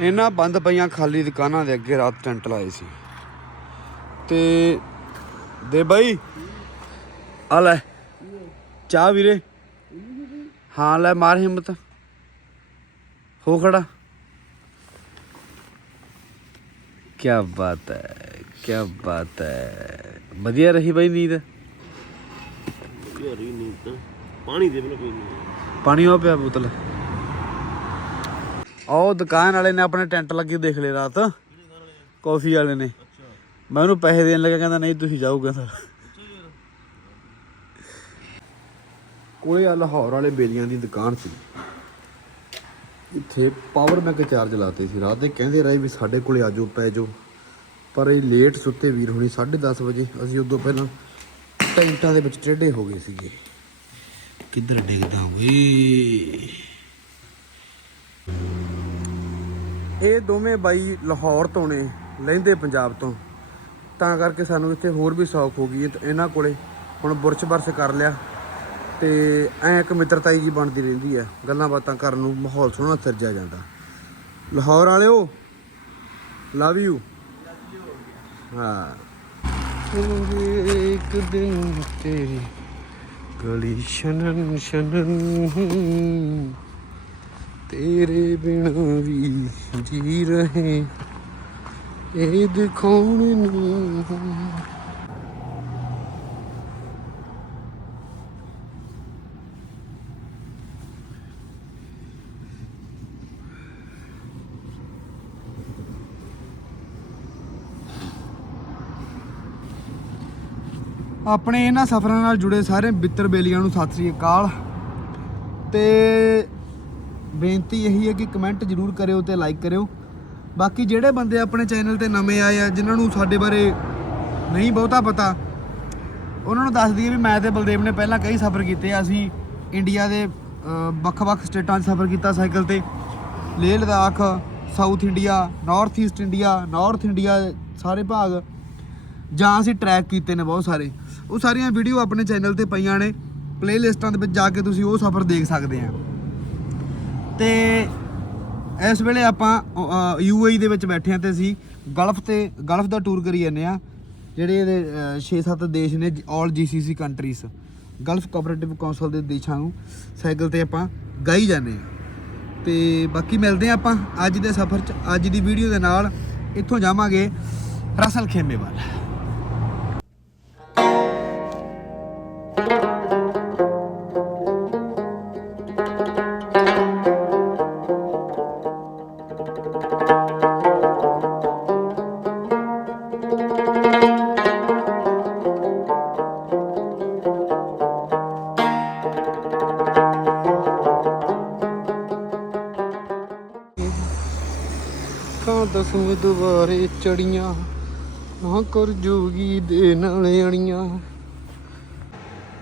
ਇਹਨਾਂ ਬੰਦ ਪਈਆਂ ਖਾਲੀ ਦੁਕਾਨਾਂ ਦੇ ਅੱਗੇ ਰਾਤ ਟੈਂਟ ਲਾਏ ਸੀ। ਤੇ ਦੇ ਬਾਈ ਆ ਲੈ। ਚਾਹ ਵੀਰੇ। ਹਾਂ ਲੈ ਮਾਰ ਹਿੰਮਤ। ਹੋ ਖੜਾ। ਕੀ ਬਾਤ ਹੈ ਕੀ ਬਾਤ ਹੈ। ਵਧੀਆ ਰਹੀ ਬਾਈ ਨੀਂਦ? ਘਰੀ ਨਹੀਂ ਤਾਂ। ਪਾਣੀ ਦੇ ਮੈਨੂੰ ਕੋਈ ਨਹੀਂ ਪਾਣੀ ਹੋ ਪਿਆ ਬੋਤਲ। ਉਹ ਦੁਕਾਨ ਵਾਲੇ ਨੇ ਆਪਣੇ ਟੈਂਟ ਲੱਗੇ ਦੇਖ ਲਏ ਰਾਤ। ਕਾਫੀ ਵਾਲੇ ਨੇ। ਮੈਂ ਉਹਨੂੰ ਪੈਸੇ ਦੇਣ ਲੱਗਾ ਕਹਿੰਦਾ ਨਹੀਂ, ਤੁਸੀਂ ਜਾਓ ਕਹਿੰਦਾ ਕੋਲੇ ਆ ਲਾਹੌਰ ਵਾਲੇ ਬੇਲੀਆਂ ਦੀ ਦੁਕਾਨ ਸੀ। ਇੱਥੇ ਪਾਵਰ ਬੈਂਕ ਚਾਰਜ ਲਾਤੇ ਸੀ। ਰਾਤ ਦੇ ਕਹਿੰਦੇ ਰਹੇ ਵੀ ਸਾਡੇ ਕੋਲੇ ਆਜੋ ਪੈ ਜਾਓ। ਪਰ ਇਹ ਲੇਟ ਸੁੱਤੇ ਵੀਰ ਹੁਣੀ 10:30 ਵਜੇ। ਅਸੀਂ ਉਦੋਂ ਪਹਿਲਾਂ ਟੈਂਟਾਂ ਦੇ ਵਿੱਚ ਟੇਢੇ ਹੋ ਗਏ ਸੀਗੇ। ਕਿੱਧਰ ਡਿੱਗਦਾ ਓਏ? ਇਹ ਦੋਵੇਂ ਬਾਈ ਲਾਹੌਰ ਤੋਂ ਨੇ ਲਹਿੰਦੇ ਪੰਜਾਬ ਤੋਂ। ਤਾਂ ਕਰਕੇ ਸਾਨੂੰ ਇੱਥੇ ਹੋਰ ਵੀ ਸੌਖ ਹੋ ਗਈ ਹੈ ਇਹਨਾਂ ਕੋਲੇ ਹੁਣ ਬੁਰਸ਼ ਬਰਸ਼ ਕਰ ਲਿਆ ਤੇ ਐ ਇੱਕ ਮਿੱਤਰਤਾਈ ਜੀ ਬਣਦੀ ਰਹਿੰਦੀ ਹੈ, ਗੱਲਾਂ ਬਾਤਾਂ ਕਰਨ ਨੂੰ ਮਾਹੌਲ ਸੋਹਣਾ ਸਿਰਜਿਆ ਜਾਂਦਾ। ਲਾਹੌਰ ਵਾਲਿਓ ਲਵ ਯੂ ਹਾਂ। ਇੱਕ ਦਿਨ ਤੇਰੀ ਗਲੀ ਸ਼ਨਨ ਸ਼ਨਨ। ਤੇਰੇ ਬਿਨਾ ਵੀ ਜੀ ਰਹੇ। ਇਹ ਦਿਖਾਉਣ ਨੂੰ। ਆਪਣੇ ਇਹਨਾਂ ਸਫ਼ਰਾਂ ਨਾਲ ਜੁੜੇ ਸਾਰੇ ਬਿੱਤਰ ਬੇਲੀਆਂ ਨੂੰ ਸਤਿ ਸ੍ਰੀ ਅਕਾਲ। ਤੇ ਬੇਨਤੀ ਇਹੀ ਹੈ ਕਿ ਕਮੈਂਟ ਜਰੂਰ ਕਰਿਓ ਤੇ ਲਾਈਕ ਕਰਿਓ। ਬਾਕੀ ਜਿਹੜੇ ਬੰਦੇ ਆਪਣੇ ਚੈਨਲ ਤੇ ਨਵੇਂ ਆਏ ਆ, ਜਿਨ੍ਹਾਂ ਨੂੰ ਸਾਡੇ ਬਾਰੇ ਨਹੀਂ ਬਹੁਤਾ ਪਤਾ, ਉਹਨਾਂ ਨੂੰ ਦੱਸ ਦਈਏ ਵੀ ਮੈਂ ਤੇ ਬਲਦੇਵ ਨੇ ਪਹਿਲਾਂ ਕਈ ਸਫ਼ਰ ਕੀਤੇ ਆ। ਅਸੀਂ ਇੰਡੀਆ ਦੇ ਵੱਖ-ਵੱਖ ਸਟੇਟਾਂ 'ਚ ਸਫ਼ਰ ਕੀਤਾ ਸਾਈਕਲ ਤੇ। Leh Ladakh South India North East India North India ਸਾਰੇ ਭਾਗ। ਜਾਂ ਅਸੀਂ ਟਰੈਕ ਕੀਤੇ ਨੇ ਬਹੁਤ ਸਾਰੇ। ਉਹ ਸਾਰੀਆਂ ਵੀਡੀਓ ਆਪਣੇ ਚੈਨਲ ਤੇ ਪਈਆਂ ਨੇ। ਪਲੇਲਿਸਟਾਂ ਦੇ ਵਿੱਚ ਜਾ ਕੇ ਤੁਸੀਂ ਉਹ ਸਫ਼ਰ ਦੇਖ ਸਕਦੇ ਆ। ਤੇ ਇਸ ਵੇਲੇ ਆਪਾਂ ਯੂਏਈ ਦੇ ਵਿੱਚ ਬੈਠੇ ਆ ਤੇ ਅਸੀਂ ਗਲਫ ਤੇ, ਗਲਫ ਦਾ ਟੂਰ ਕਰੀ ਜਾਂਦੇ ਆ ਜਿਹੜੇ ਇਹਦੇ 6-7 ਦੇਸ਼ ਨੇ all GCC countries Gulf Cooperative Council ਦੇ ਦੇਸ਼ਾਂ ਨੂੰ ਸਾਈਕਲ ਤੇ ਆਪਾਂ ਗਾਈ ਜਾਂਦੇ ਆ ਤੇ ਬਾਕੀ ਮਿਲਦੇ ਆ ਆਪਾਂ ਅੱਜ ਦੇ ਸਫ਼ਰ 'ਚ, ਅੱਜ ਦੀ ਵੀਡੀਓ ਦੇ ਨਾਲ, ਇੱਥੋਂ ਜਾਵਾਂਗੇ ਰਸਲ ਖੇਮੇ ਵੱਲ। ਦਸਵੇਂ ਚੜੀਆਂ, ਨਾ ਕਰ ਜੋਗੀ ਦੇ ਨਾਲ ਅਣੀਆਂ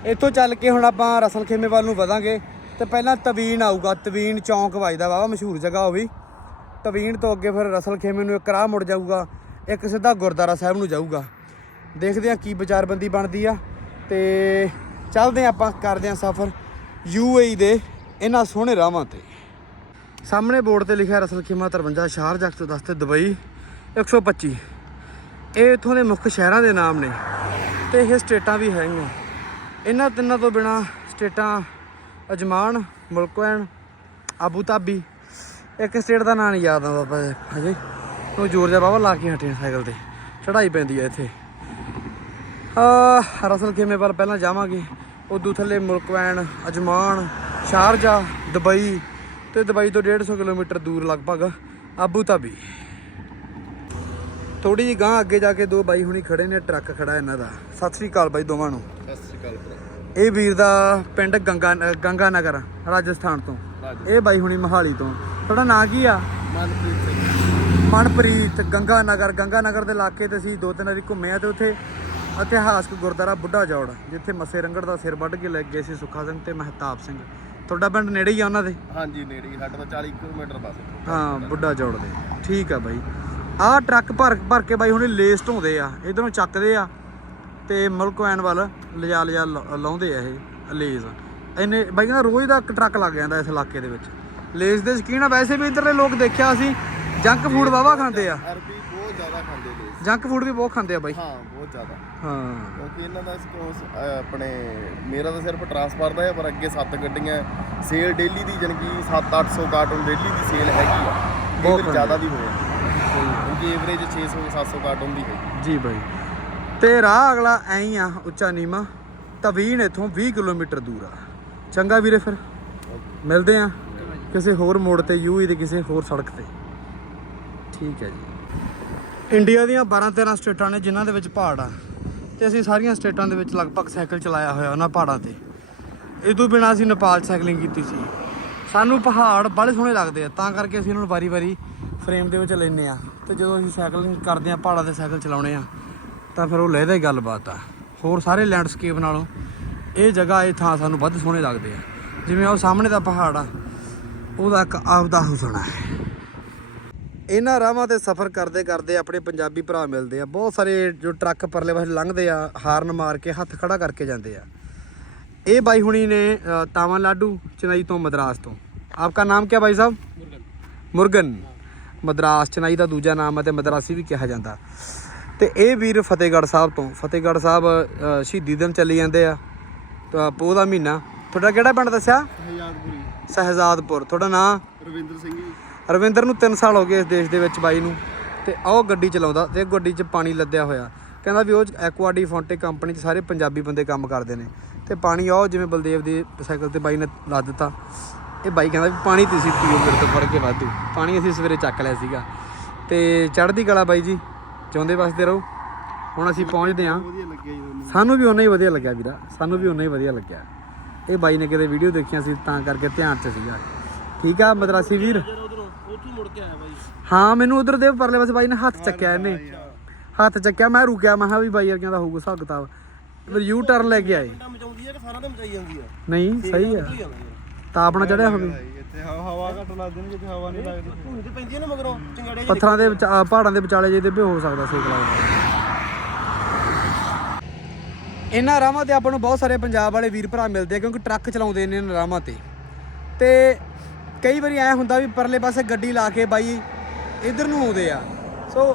ਇੱਥੋਂ ਚੱਲ ਕੇ ਹੁਣ ਆਪਾਂ ਰਸਲ ਖੇਮੇ ਵੱਲ ਨੂੰ ਵਧਾਂਗੇ। ਤੇ ਪਹਿਲਾਂ ਤਵੀਨ ਆਊਗਾ, ਤਵੀਨ ਚੌਂਕ ਵੱਜਦਾ ਵਾ, ਮਸ਼ਹੂਰ ਜਗ੍ਹਾ ਉਹ ਵੀ। ਤਵੀਨ ਤੋਂ ਅੱਗੇ ਫਿਰ ਰਸਲ ਖੇਮੇ ਨੂੰ ਇੱਕ ਰਾਹ ਮੁੜ ਜਾਊਗਾ, ਇੱਕ ਸਿੱਧਾ ਗੁਰਦਾਰਾ ਸਾਹਿਬ ਨੂੰ ਜਾਊਗਾ। ਦੇਖਦੇ ਆ ਕੀ ਵਿਚਾਰਬੰਦੀ ਬਣਦੀ ਆ। ਤੇ ਚੱਲਦੇ ਆ ਆਪਾਂ, ਕਰਦੇ ਆ ਸਫ਼ਰ ਯੂਏਈ ਦੇ ਇਹਨਾਂ ਸੋਹਣੇ ਰਾਹਾਂ ਤੇ। ਸਾਹਮਣੇ ਬੋਰਡ ਤੇ ਲਿਖਿਆ ਰਸਲ ਖੇਮਾ 53 ਸ਼ਾਰਜਾ 110 ਤੇ ਦੁਬਈ। 125 ਇਹ ਇਥੋਂ ਦੇ ਮੁੱਖ ਸ਼ਹਿਰਾਂ ਦੇ ਨਾਮ ਨੇ ਤੇ ਇਹ ਸਟੇਟਾਂ ਵੀ ਹੈਗੀਆਂ। ਇਹਨਾਂ ਤਿੰਨਾਂ ਤੋਂ ਬਿਨਾ ਸਟੇਟਾਂ ਅਜਮਾਨ ਮੁਲਕਵੈਨ ਆਬੂ ਧਾਬੀ, ਇੱਕ ਸਟੇਟ ਦਾ ਨਾਂ ਨਹੀਂ ਯਾਦ ਆਉਂਦਾ ਬਾਬਾ ਹਜੇ। ਉਹ ਜ਼ੋਰ ਜਿਹਾ ਬਾਬਾ ਲਾ ਕੇ ਹਟੇ ਸਾਈਕਲ ਤੇ। ਚੜਾਈ ਪੈਂਦੀ ਹੈ ਇੱਥੇ। ਆ ਰਸਲ ਖੇਮੇ ਵੱਲ ਪਹਿਲਾਂ ਜਾਵਾਂਗੇ। ਉਦੋਂ ਥੱਲੇ ਮੁਲਕਵੈਨ ਅਜਮਾਨ, ਸ਼ਾਰਜਾ, ਦੁਬਈ ਤੇ ਦੁਬਈ ਤੋਂ 150 ਕਿਲੋਮੀਟਰ ਦੂਰ ਲਗਭਗ ਆਬੂ ਧਾਬੀ। ਥੋੜੀ ਜਿਹੀ ਗਾਂ ਅੱਗੇ ਜਾ ਕੇ ਦੋ ਬਾਈ ਹੁਣੀ ਖੜੇ ਨੇ ਟਰੱਕ ਖੜਾ ਇਹਨਾਂ ਦਾ। ਸਤਿ ਸ੍ਰੀ ਅਕਾਲ ਬਾਈ ਦੋਵਾਂ ਨੂੰ। ਸਤਿ ਸ਼੍ਰੀ ਅਕਾਲ ਇਹ ਵੀਰ ਦਾ ਪਿੰਡ ਗੰਗਾ ਗੰਗਾ ਨਗਰ ਰਾਜਸਥਾਨ ਤੋਂ। ਇਹ ਬਾਈ ਹੁਣੀ ਮਹਾਲੀ ਤੋਂ। ਤੁਹਾਡਾ ਨਾਂ ਕੀ ਆ? ਮਨਪ੍ਰੀਤ ਸਿੰਘ। ਮਨਪ੍ਰੀਤ ਗੰਗਾ ਨਗਰ ਗੰਗਾ ਨਗਰ ਦੇ ਇਲਾਕੇ ਤੇ ਅਸੀਂ ਦੋ ਤਿੰਨ ਵਾਰੀ ਘੁੰਮੇ ਆ ਤੇ ਉੱਥੇ ਇਤਿਹਾਸਕ ਗੁਰਦੁਆਰਾ ਬੁੱਢਾ ਜੋੜ ਜਿੱਥੇ ਮੱਸੇ ਰੰਗੜ ਦਾ ਸਿਰ ਵੱਢ ਕੇ ਲੈ ਗਏ ਸੀ ਸੁੱਖਾ ਸਿੰਘ ਤੇ ਮਹਿਤਾਬ ਸਿੰਘ। ਤੁਹਾਡਾ ਪਿੰਡ ਨੇੜੇ ਹੀ ਆ ਉਹਨਾਂ ਦੇ? ਹਾਂਜੀ ਨੇੜੇ ਹੀ, ਸਾਡੇ ਤੋਂ 40 ਕਿਲੋਮੀਟਰ ਬਸ ਹਾਂ ਬੁੱਢਾ ਜੋੜ ਦੇ। ਠੀਕ ਆ ਬਾਈ। ਆਹ ਟਰੱਕ ਭਰ ਭਰ ਕੇ ਬਾਈ ਹੁਣੇ ਲੇਸ ਢੋਂਦੇ ਆ ਇਧਰੋਂ ਚੱਕਦੇ ਆ ਤੇ ਮੁਲਕ ਵੈਨ ਵੱਲ ਲਿਜਾ ਲਿਜਾ ਲਾਉਂਦੇ ਆ ਇਹ ਲੇਜ਼ ਇਹਨੇ ਬਾਈ ਕਹਿੰਦਾ ਰੋਜ਼ ਦਾ ਇੱਕ ਟਰੱਕ ਲੱਗ ਜਾਂਦਾ ਇਸ ਇਲਾਕੇ ਦੇ ਵਿੱਚ। ਲੇਜ਼ ਦੇ ਸ਼ਕੀਨ ਆ ਵੈਸੇ ਵੀ ਇਧਰਲੇ ਲੋਕ ਦੇਖਿਆ ਅਸੀਂ ਜੰਕ ਫੂਡ ਵਾਵਾ ਖਾਂਦੇ ਆ। ਅਰਬੀ ਬਹੁਤ ਜ਼ਿਆਦਾ ਖਾਂਦੇ ਜੰਕ ਫੂਡ ਵੀ ਬਹੁਤ ਖਾਂਦੇ ਆ ਬਾਈ। ਹਾਂ ਬਹੁਤ ਜ਼ਿਆਦਾ। ਹਾਂ। ਕਿਉਂਕਿ ਇਹਨਾਂ ਦਾ ਸਕੋਸ ਆਪਣੇ ਮੇਰਾ ਤਾਂ ਸਿਰਫ ਟਰਾਂਸਫਰ ਦਾ ਹੈ ਪਰ ਅੱਗੇ ਸੱਤ ਗੱਡੀਆਂ ਸੇਲ ਡੇਲੀ ਦੀ ਜਾਣੀ ਕਿ 7-800 ਕਾਰਟੂਨ ਡੇਲੀ ਦੀ ਸੇਲ ਹੈਗੀ ਆ। ਬਹੁਤ। ਜ਼ਿਆਦਾ ਵੀ ਹੋਇਆ ਕਿਉਂਕਿ ਐਵਰੇਜ 600-700 ਕਾਰਟੂਨ ਹੁੰਦੀ ਹੈ। ਜੀ ਬਾਈ। ਤੇ ਰਾਹ ਅਗਲਾ ਐਂ ਹੀ ਆ, ਉੱਚਾ ਨੀਮਾ ਤਵੀਨ ਇਥੋਂ 20 ਕਿਲੋਮੀਟਰ ਦੂਰ ਆ। ਚੰਗਾ ਵੀਰੇ ਫਿਰ। ਮਿਲਦੇ ਆ ਕਿਸੇ ਹੋਰ ਮੋੜ ਤੇ, ਯੂਈ ਤੇ ਕਿਸੇ ਹੋਰ ਸੜਕ ਤੇ। ਠੀਕ ਹੈ ਜੀ। ਇੰਡੀਆ ਦੀਆਂ 12 13 ਸਟੇਟਾਂ ਨੇ ਜਿਨ੍ਹਾਂ ਦੇ ਵਿੱਚ ਪਹਾੜ ਆ। ਤੇ ਅਸੀਂ ਸਾਰੀਆਂ ਸਟੇਟਾਂ ਦੇ ਵਿੱਚ ਲਗਭਗ ਸਾਈਕਲ ਚਲਾਇਆ ਹੋਇਆ ਉਹਨਾਂ ਪਹਾੜਾਂ ਤੇ। ਇਹ ਤੋਂ ਬਿਨਾਂ ਅਸੀਂ ਨੇਪਾਲ ਸਾਈਕਲਿੰਗ ਕੀਤੀ ਸੀ। ਸਾਨੂੰ ਪਹਾੜ ਬੜੇ ਸੋਹਣੇ ਲੱਗਦੇ ਆ, ਤਾਂ ਕਰਕੇ ਅਸੀਂ ਉਹਨਾਂ ਨੂੰ ਵਾਰੀ-ਵਾਰੀ ਫਰੇਮ ਦੇ ਵਿੱਚ ਲੈਨੇ ਆ। ਤੇ ਜਦੋਂ ਅਸੀਂ ਸਾਈਕਲਿੰਗ ਕਰਦੇ ਆ ਪਹਾੜਾਂ ਤੇ ਸਾਈਕਲ ਚਲਾਉਣੇ ਆ ਤਾਂ ਫਿਰ ਉਹ ਲਹਿਦਾ ਹੀ ਗੱਲਬਾਤ ਆ। ਹੋਰ ਸਾਰੇ ਲੈਂਡਸਕੇਪ ਨਾਲੋਂ ਇਹ ਜਗ੍ਹਾ ਇਹ ਥਾਂ ਸਾਨੂੰ ਵੱਧ ਸੋਹਣੇ ਲੱਗਦੇ ਆ। ਜਿਵੇਂ ਉਹ ਸਾਹਮਣੇ ਦਾ ਪਹਾੜ ਆ ਉਹਦਾ ਇੱਕ ਆਪਦਾ ਹੁਸਨ ਹੈ ਇਹਨਾਂ ਰਾਹਾਂ ਤੇ ਸਫ਼ਰ ਕਰਦੇ ਕਰਦੇ ਆਪਣੇ ਪੰਜਾਬੀ ਭਰਾ ਮਿਲਦੇ ਆ। ਬਹੁਤ ਸਾਰੇ ਜੋ ਟਰੱਕ ਪਰਲੇ ਪਾਸੇ ਲੰਘਦੇ ਆ ਹਾਰਨ ਮਾਰ ਕੇ ਹੱਥ ਖੜਾ ਕਰਕੇ ਜਾਂਦੇ ਆ। ਇਹ ਬਾਈ ਹੁਣੀ ਨੇ ਅ, ਤਾਮਿਲਨਾਡੂ ਚੇਨਈ ਤੋਂ ਮਦਰਾਸ ਤੋਂ। ਆਪਕਾ ਨਾਮ ਕੀ ਭਾਈ ਸਾਹਿਬ? ਮੁਰਗਨ। ਮਦਰਾਸ ਚੇਨਈ ਦਾ ਦੂਜਾ ਨਾਮ ਹੈ ਤੇ ਮਦਰਾਸੀ ਵੀ ਕਿਹਾ ਜਾਂਦਾ। ਤੇ ਇਹ ਵੀਰ ਫਤਿਹਗੜ੍ਹ ਸਾਹਿਬ ਤੋਂ ਫਤਿਹਗੜ੍ਹ ਸਾਹਿਬ ਸ਼ਹੀਦੀ ਦਿਨ ਚੱਲੀ ਜਾਂਦੇ ਆ। ਤਾਂ ਪੋਹ ਦਾ ਮਹੀਨਾ। ਤੁਹਾਡਾ ਕਿਹੜਾ ਪਿੰਡ ਦੱਸਿਆ? ਹਜ਼ਾਦਪੁਰੀ ਸਹਜ਼ਾਦਪੁਰ। ਤੁਹਾਡਾ ਨਾਂ? ਰਵਿੰਦਰ ਸਿੰਘ ਜੀ। ਰਵਿੰਦਰ ਨੂੰ 3 ਸਾਲ ਹੋ ਗਏ ਇਸ ਦੇਸ਼ ਦੇ ਵਿੱਚ ਬਾਈ ਨੂੰ। ਤੇ ਉਹ ਗੱਡੀ ਚਲਾਉਂਦਾ ਤੇ ਗੱਡੀ 'ਚ ਪਾਣੀ ਲੱਦਿਆ ਹੋਇਆ। ਕਹਿੰਦਾ ਵੀ ਉਹ ਐਕਵਾਡੀ ਫੌਂਟੇ ਕੰਪਨੀ 'ਚ ਸਾਰੇ ਪੰਜਾਬੀ ਬੰਦੇ ਕੰਮ ਕਰਦੇ ਨੇ। ਤੇ ਪਾਣੀ ਉਹ ਜਿਵੇਂ ਬਲਦੇਵ ਦੇ ਸਾਈਕਲ ਤੇ ਬਾਈ ਨੇ ਲਾ ਦਿੱਤਾ। ਇਹ ਬਾਈ ਕਹਿੰਦਾ ਵੀ ਪਾਣੀ ਤੁਸੀਂ ਪੀਓ ਮੇਰੇ ਤੋਂ ਫੜ ਕੇ ਵਾਧੂ। ਪਾਣੀ ਅਸੀਂ ਸਵੇਰੇ ਚੱਕ ਲਿਆ ਸੀਗਾ। ਤੇ ਚੜ੍ਹਦੀ ਕਲਾ ਬਾਈ ਜੀ ਚਾਹੁੰਦੇ ਵਸਦੇ ਰਹੋ। ਹੁਣ ਅਸੀਂ ਪਹੁੰਚਦੇ ਜੀ ਸਾਨੂੰ ਵੀ ਓਨਾ ਹੀ ਵਧੀਆ ਲੱਗਿਆ ਵੀਰਾ। ਸਾਨੂੰ ਵੀ ਓਨਾ ਹੀ ਵਧੀਆ ਲੱਗਿਆ। ਇਹ ਬਾਈ ਨੇ ਕਿਤੇ ਵੀਡੀਓ ਦੇਖੀਆਂ ਸੀ ਤਾਂ ਕਰਕੇ ਧਿਆਨ 'ਚ ਸੀਗਾ। ਠੀਕ ਆ ਮਦਰਾਸੀ ਵੀਰ? ਉਧਰੋਂ ਉੱਥੋਂ ਮੁੜ ਕੇ ਆਇਆ ਬਾਈ ਹਾਂ ਮੈਨੂੰ ਉਧਰ ਦੇ ਪਰਲੇ ਪਾਸੇ ਬਾਈ ਨੇ ਹੱਥ ਚੱਕਿਆ ਇਹਨੇ। ਹੱਥ ਚੱਕਿਆ ਮੈਂ ਰੁਕਿਆ ਮੈਂ ਕਿਹਾ ਵੀ ਬਾਈ ਵਰਗਿਆਂ ਦਾ ਹੋਊਗਾ ਹਿਸਾਬ ਕਿਤਾਬ। ਫਿਰ ਯੂ ਟਰਨ ਲੈ ਕੇ ਆਏ। ਮਚਾਉਂਦੀ ਹੈ ਕਿ ਸਾਰਾ ਦਿਨ ਮਚਾਈ ਜਾਂਦੀ ਆ? ਨਹੀਂ ਸਹੀ ਆ। ਤਾਂ ਆਪਣਾ ਚੜਿਆ ਹੋਵੇ। ਇੱਥੇ ਹਵਾ ਘੱਟ ਲੱਗਦੀ ਨਹੀਂ ਜਿੱਥੇ ਹਵਾ ਨਹੀਂ ਲੱਗਦੀ। ਧੁੰਦ ਪੈਂਦੀ ਹੈ ਨਾ ਮਗਰੋਂ ਚੰਗਾੜੇ ਪੱਥਰਾਂ ਦੇ ਵਿੱਚ ਪਹਾੜਾਂ ਦੇ ਵਿਚਾਲੇ ਜਿਹਦੇ ਵੀ ਹੋ ਸਕਦਾ ਸੇਕ ਲੱਗਦਾ ਇਹਨਾਂ ਰਾਹਾਂ ਤੇ ਆਪਾਂ ਨੂੰ ਬਹੁਤ ਸਾਰੇ ਪੰਜਾਬ ਵਾਲੇ ਵੀਰ ਭਰਾ ਮਿਲਦੇ ਆ ਕਿਉਂਕਿ ਟਰੱਕ ਚਲਾਉਂਦੇ ਨੇ ਇਹਨਾਂ ਰਾਹਾਂ ਤੇ। ਤੇ ਕਈ ਵਾਰੀ ਐ ਹੁੰਦਾ ਵੀ ਪਰਲੇ ਪਾਸੇ ਗੱਡੀ ਲਾ ਕੇ ਬਾਈ ਇਧਰ ਨੂੰ ਆਉਂਦੇ ਆ। ਸੋ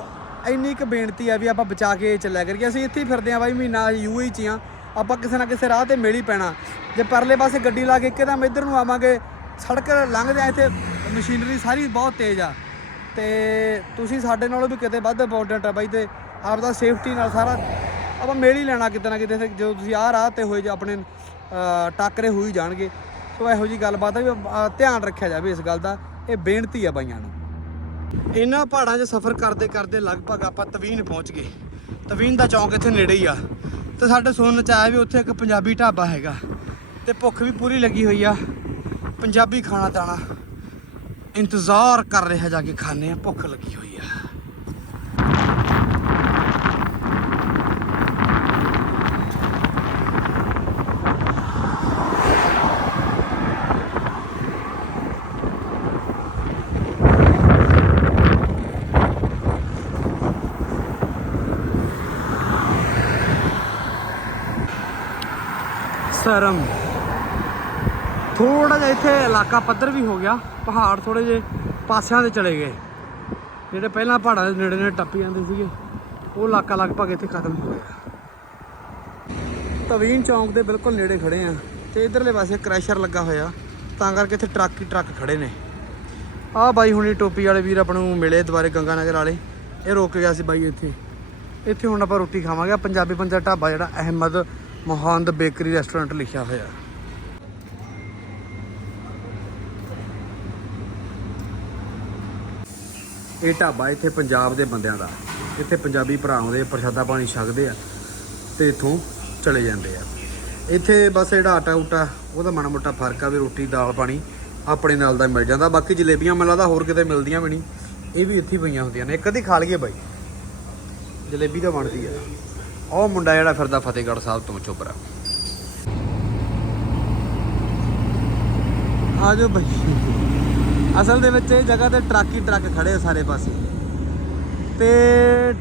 ਇੰਨੀ ਕੁ ਬੇਨਤੀ ਆ ਵੀ ਆਪਾਂ ਬਚਾ ਕੇ ਚੱਲਿਆ ਕਰੀਏ। ਅਸੀਂ ਇੱਥੇ ਹੀ ਫਿਰਦੇ ਆ ਬਾਈ ਮਹੀਨਾ ਯੂਏ ਚ ਹੀ ਆ। ਆਪਾਂ ਕਿਸੇ ਨਾ ਕਿਸੇ ਰਾਹ ਤੇ ਮਿਲ ਹੀ ਪੈਣਾ। ਜੇ ਪਰਲੇ ਪਾਸੇ ਗੱਡੀ ਲਾ ਕੇ ਇੱਕਦਮ ਇੱਧਰ ਨੂੰ ਆਵਾਂਗੇ ਸੜਕ ਲੰਘਦੇ ਆ ਇੱਥੇ ਮਸ਼ੀਨਰੀ ਸਾਰੀ ਬਹੁਤ ਤੇਜ਼ ਆ। ਤੇ ਤੁਸੀਂ ਸਾਡੇ ਨਾਲੋਂ ਵੀ ਕਿਤੇ ਵੱਧ ਇੰਪੋਰਟੈਂਟ ਆ ਬਾਈ ਤੇ ਆਪ ਦਾ ਸੇਫਟੀ ਨਾਲ ਸਾਰਾ ਆਪਾਂ ਮੇਲ ਹੀ ਲੈਣਾ ਕਿਤੇ ਨਾ ਕਿਤੇ ਜਦੋਂ ਤੁਸੀਂ ਆਹ ਰਾਹ ਤੇ ਹੋਏ ਜੇ ਆਪਣੇ ਅਹ, ਟਾਕਰੇ ਹੋਈ ਜਾਣਗੇ। ਸੋ ਇਹੋ ਜੀ ਗੱਲਬਾਤ ਆ ਵੀ ਧਿਆਨ ਰੱਖਿਆ ਜਾਵੇ ਇਸ ਗੱਲ ਦਾ। ਇਹ ਬੇਨਤੀ ਆ ਬਾਈਆਂ ਨੂੰ। ਇਹਨਾਂ ਪਹਾੜਾਂ 'ਚ ਸਫ਼ਰ ਕਰਦੇ ਕਰਦੇ ਲਗਭਗ ਆਪਾਂ ਤਵੀਨ ਪਹੁੰਚ ਗਏ। ਤਵੀਨ ਦਾ ਚੌਂਕ ਇੱਥੇ ਨੇੜੇ ਹੀ ਆ। ਤੇ ਸਾਡੇ ਸੁਣਨ ਚ ਆਇਆ ਵੀ ਉੱਥੇ ਇੱਕ ਪੰਜਾਬੀ ਢਾਬਾ ਹੈਗਾ। ਤੇ ਭੁੱਖ ਵੀ ਪੂਰੀ ਲੱਗੀ ਹੋਈ ਆ। ਪੰਜਾਬੀ ਖਾਣਾ ਤਾਣਾ ਇੰਤਜ਼ਾਰ ਕਰ ਰਿਹਾ ਜਾ ਕੇ ਖਾਣੇ ਆ, ਭੁੱਖ ਲੱਗੀ ਹੋਈ ਆ। ਸਰਮ ਥੋੜਾ ਜਿਹਾ ਇੱਥੇ ਇਲਾਕਾ ਪੱਧਰ ਵੀ ਹੋ ਗਿਆ। ਪਹਾੜ ਥੋੜੇ ਜਿਹੇ ਪਾਸਿਆਂ ਦੇ ਚਲੇ ਗਏ। ਜਿਹੜੇ ਪਹਿਲਾਂ ਪਹਾੜਾਂ ਦੇ ਨੇੜੇ ਨੇੜੇ ਟੱਪ ਜਾਂਦੇ ਸੀਗੇ, ਉਹ ਇਲਾਕਾ ਲਗਭਗ ਇੱਥੇ ਖਤਮ ਹੋ ਗਿਆ। ਤਵੀਨ ਚੌਂਕ ਦੇ ਬਿਲਕੁਲ ਨੇੜੇ ਖੜੇ ਆ ਤੇ ਇਧਰਲੇ ਪਾਸੇ ਕ੍ਰੈਸ਼ਰ ਲੱਗਾ ਹੋਇਆ। ਤਾਂ ਕਰਕੇ ਇੱਥੇ ਟਰੱਕ ਹੀ ਟਰੱਕ ਖੜੇ ਨੇ। ਆਹ ਬਾਈ ਹੁਣੀ ਟੋਪੀ ਵਾਲੇ ਵੀਰ ਆਪਾਂ ਨੂੰ ਮਿਲੇ ਦੁਬਾਰੇ ਗੰਗਾ ਨਗਰ ਵਾਲੇ। ਇਹ ਰੋਕ ਗਿਆ ਸੀ ਬਾਈ ਇੱਥੇ। ਇੱਥੇ ਹੁਣ ਆਪਾਂ ਰੋਟੀ ਖਾਵਾਂਗੇ। ਆਹ ਪੰਜਾਬੀ ਪੰਜਾ ਢਾਬਾ ਜਿਹੜਾ ਅਹਿਮਦ ਮਹੰਦ ਬੇਕਰੀ ਰੈਸਟੋਰੈਂਟ ਲਿਖਿਆ ਹੋਇਆ। ਇਹ ਢਾਬਾ ਇੱਥੇ ਪੰਜਾਬ ਦੇ ਬੰਦਿਆਂ ਦਾ। ਇੱਥੇ ਪੰਜਾਬੀ ਭਰਾ ਆਉਂਦੇ ਪ੍ਰਸ਼ਾਦਾ ਪਾਣੀ ਛਕਦੇ ਆ ਤੇ ਇੱਥੋਂ ਚਲੇ ਜਾਂਦੇ ਆ। ਇੱਥੇ ਬਸ ਜਿਹੜਾ ਆਟਾ ਉਟਾ ਉਹਦਾ ਮਾੜਾ ਮੋਟਾ ਫ਼ਰਕ ਆ ਵੀ ਰੋਟੀ, ਦਾਲ ਪਾਣੀ ਆਪਣੇ ਨਾਲ ਦਾ ਮਿਲ ਜਾਂਦਾ। ਬਾਕੀ ਜਲੇਬੀਆਂ ਮੈਨੂੰ ਲੱਗਦਾ ਹੋਰ ਕਿਤੇ ਮਿਲਦੀਆਂ ਵੀ ਨਹੀਂ। ਇਹ ਵੀ ਇੱਥੇ ਪਈਆਂ ਹੁੰਦੀਆਂ ਨੇ। ਇੱਕ ਅੱਧੀ ਖਾ ਲਈਏ ਬਾਈ। ਜਲੇਬੀ ਤਾਂ ਬਣਦੀ ਆ। ਉਹ ਮੁੰਡਾ ਜਿਹੜਾ ਫਿਰਦਾ ਫਤਿਹਗੜ੍ਹ ਸਾਹਿਬ ਤੋਂ ਚੋਬਰਾ ਆ ਜਾਓ ਬਾਈ। ਅਸਲ ਦੇ ਵਿੱਚ ਇਹ ਜਗ੍ਹਾ ਤੇ ਟਰੱਕ ਹੀ ਟਰੱਕ ਖੜੇ ਆ ਸਾਰੇ ਪਾਸੇ। ਤੇ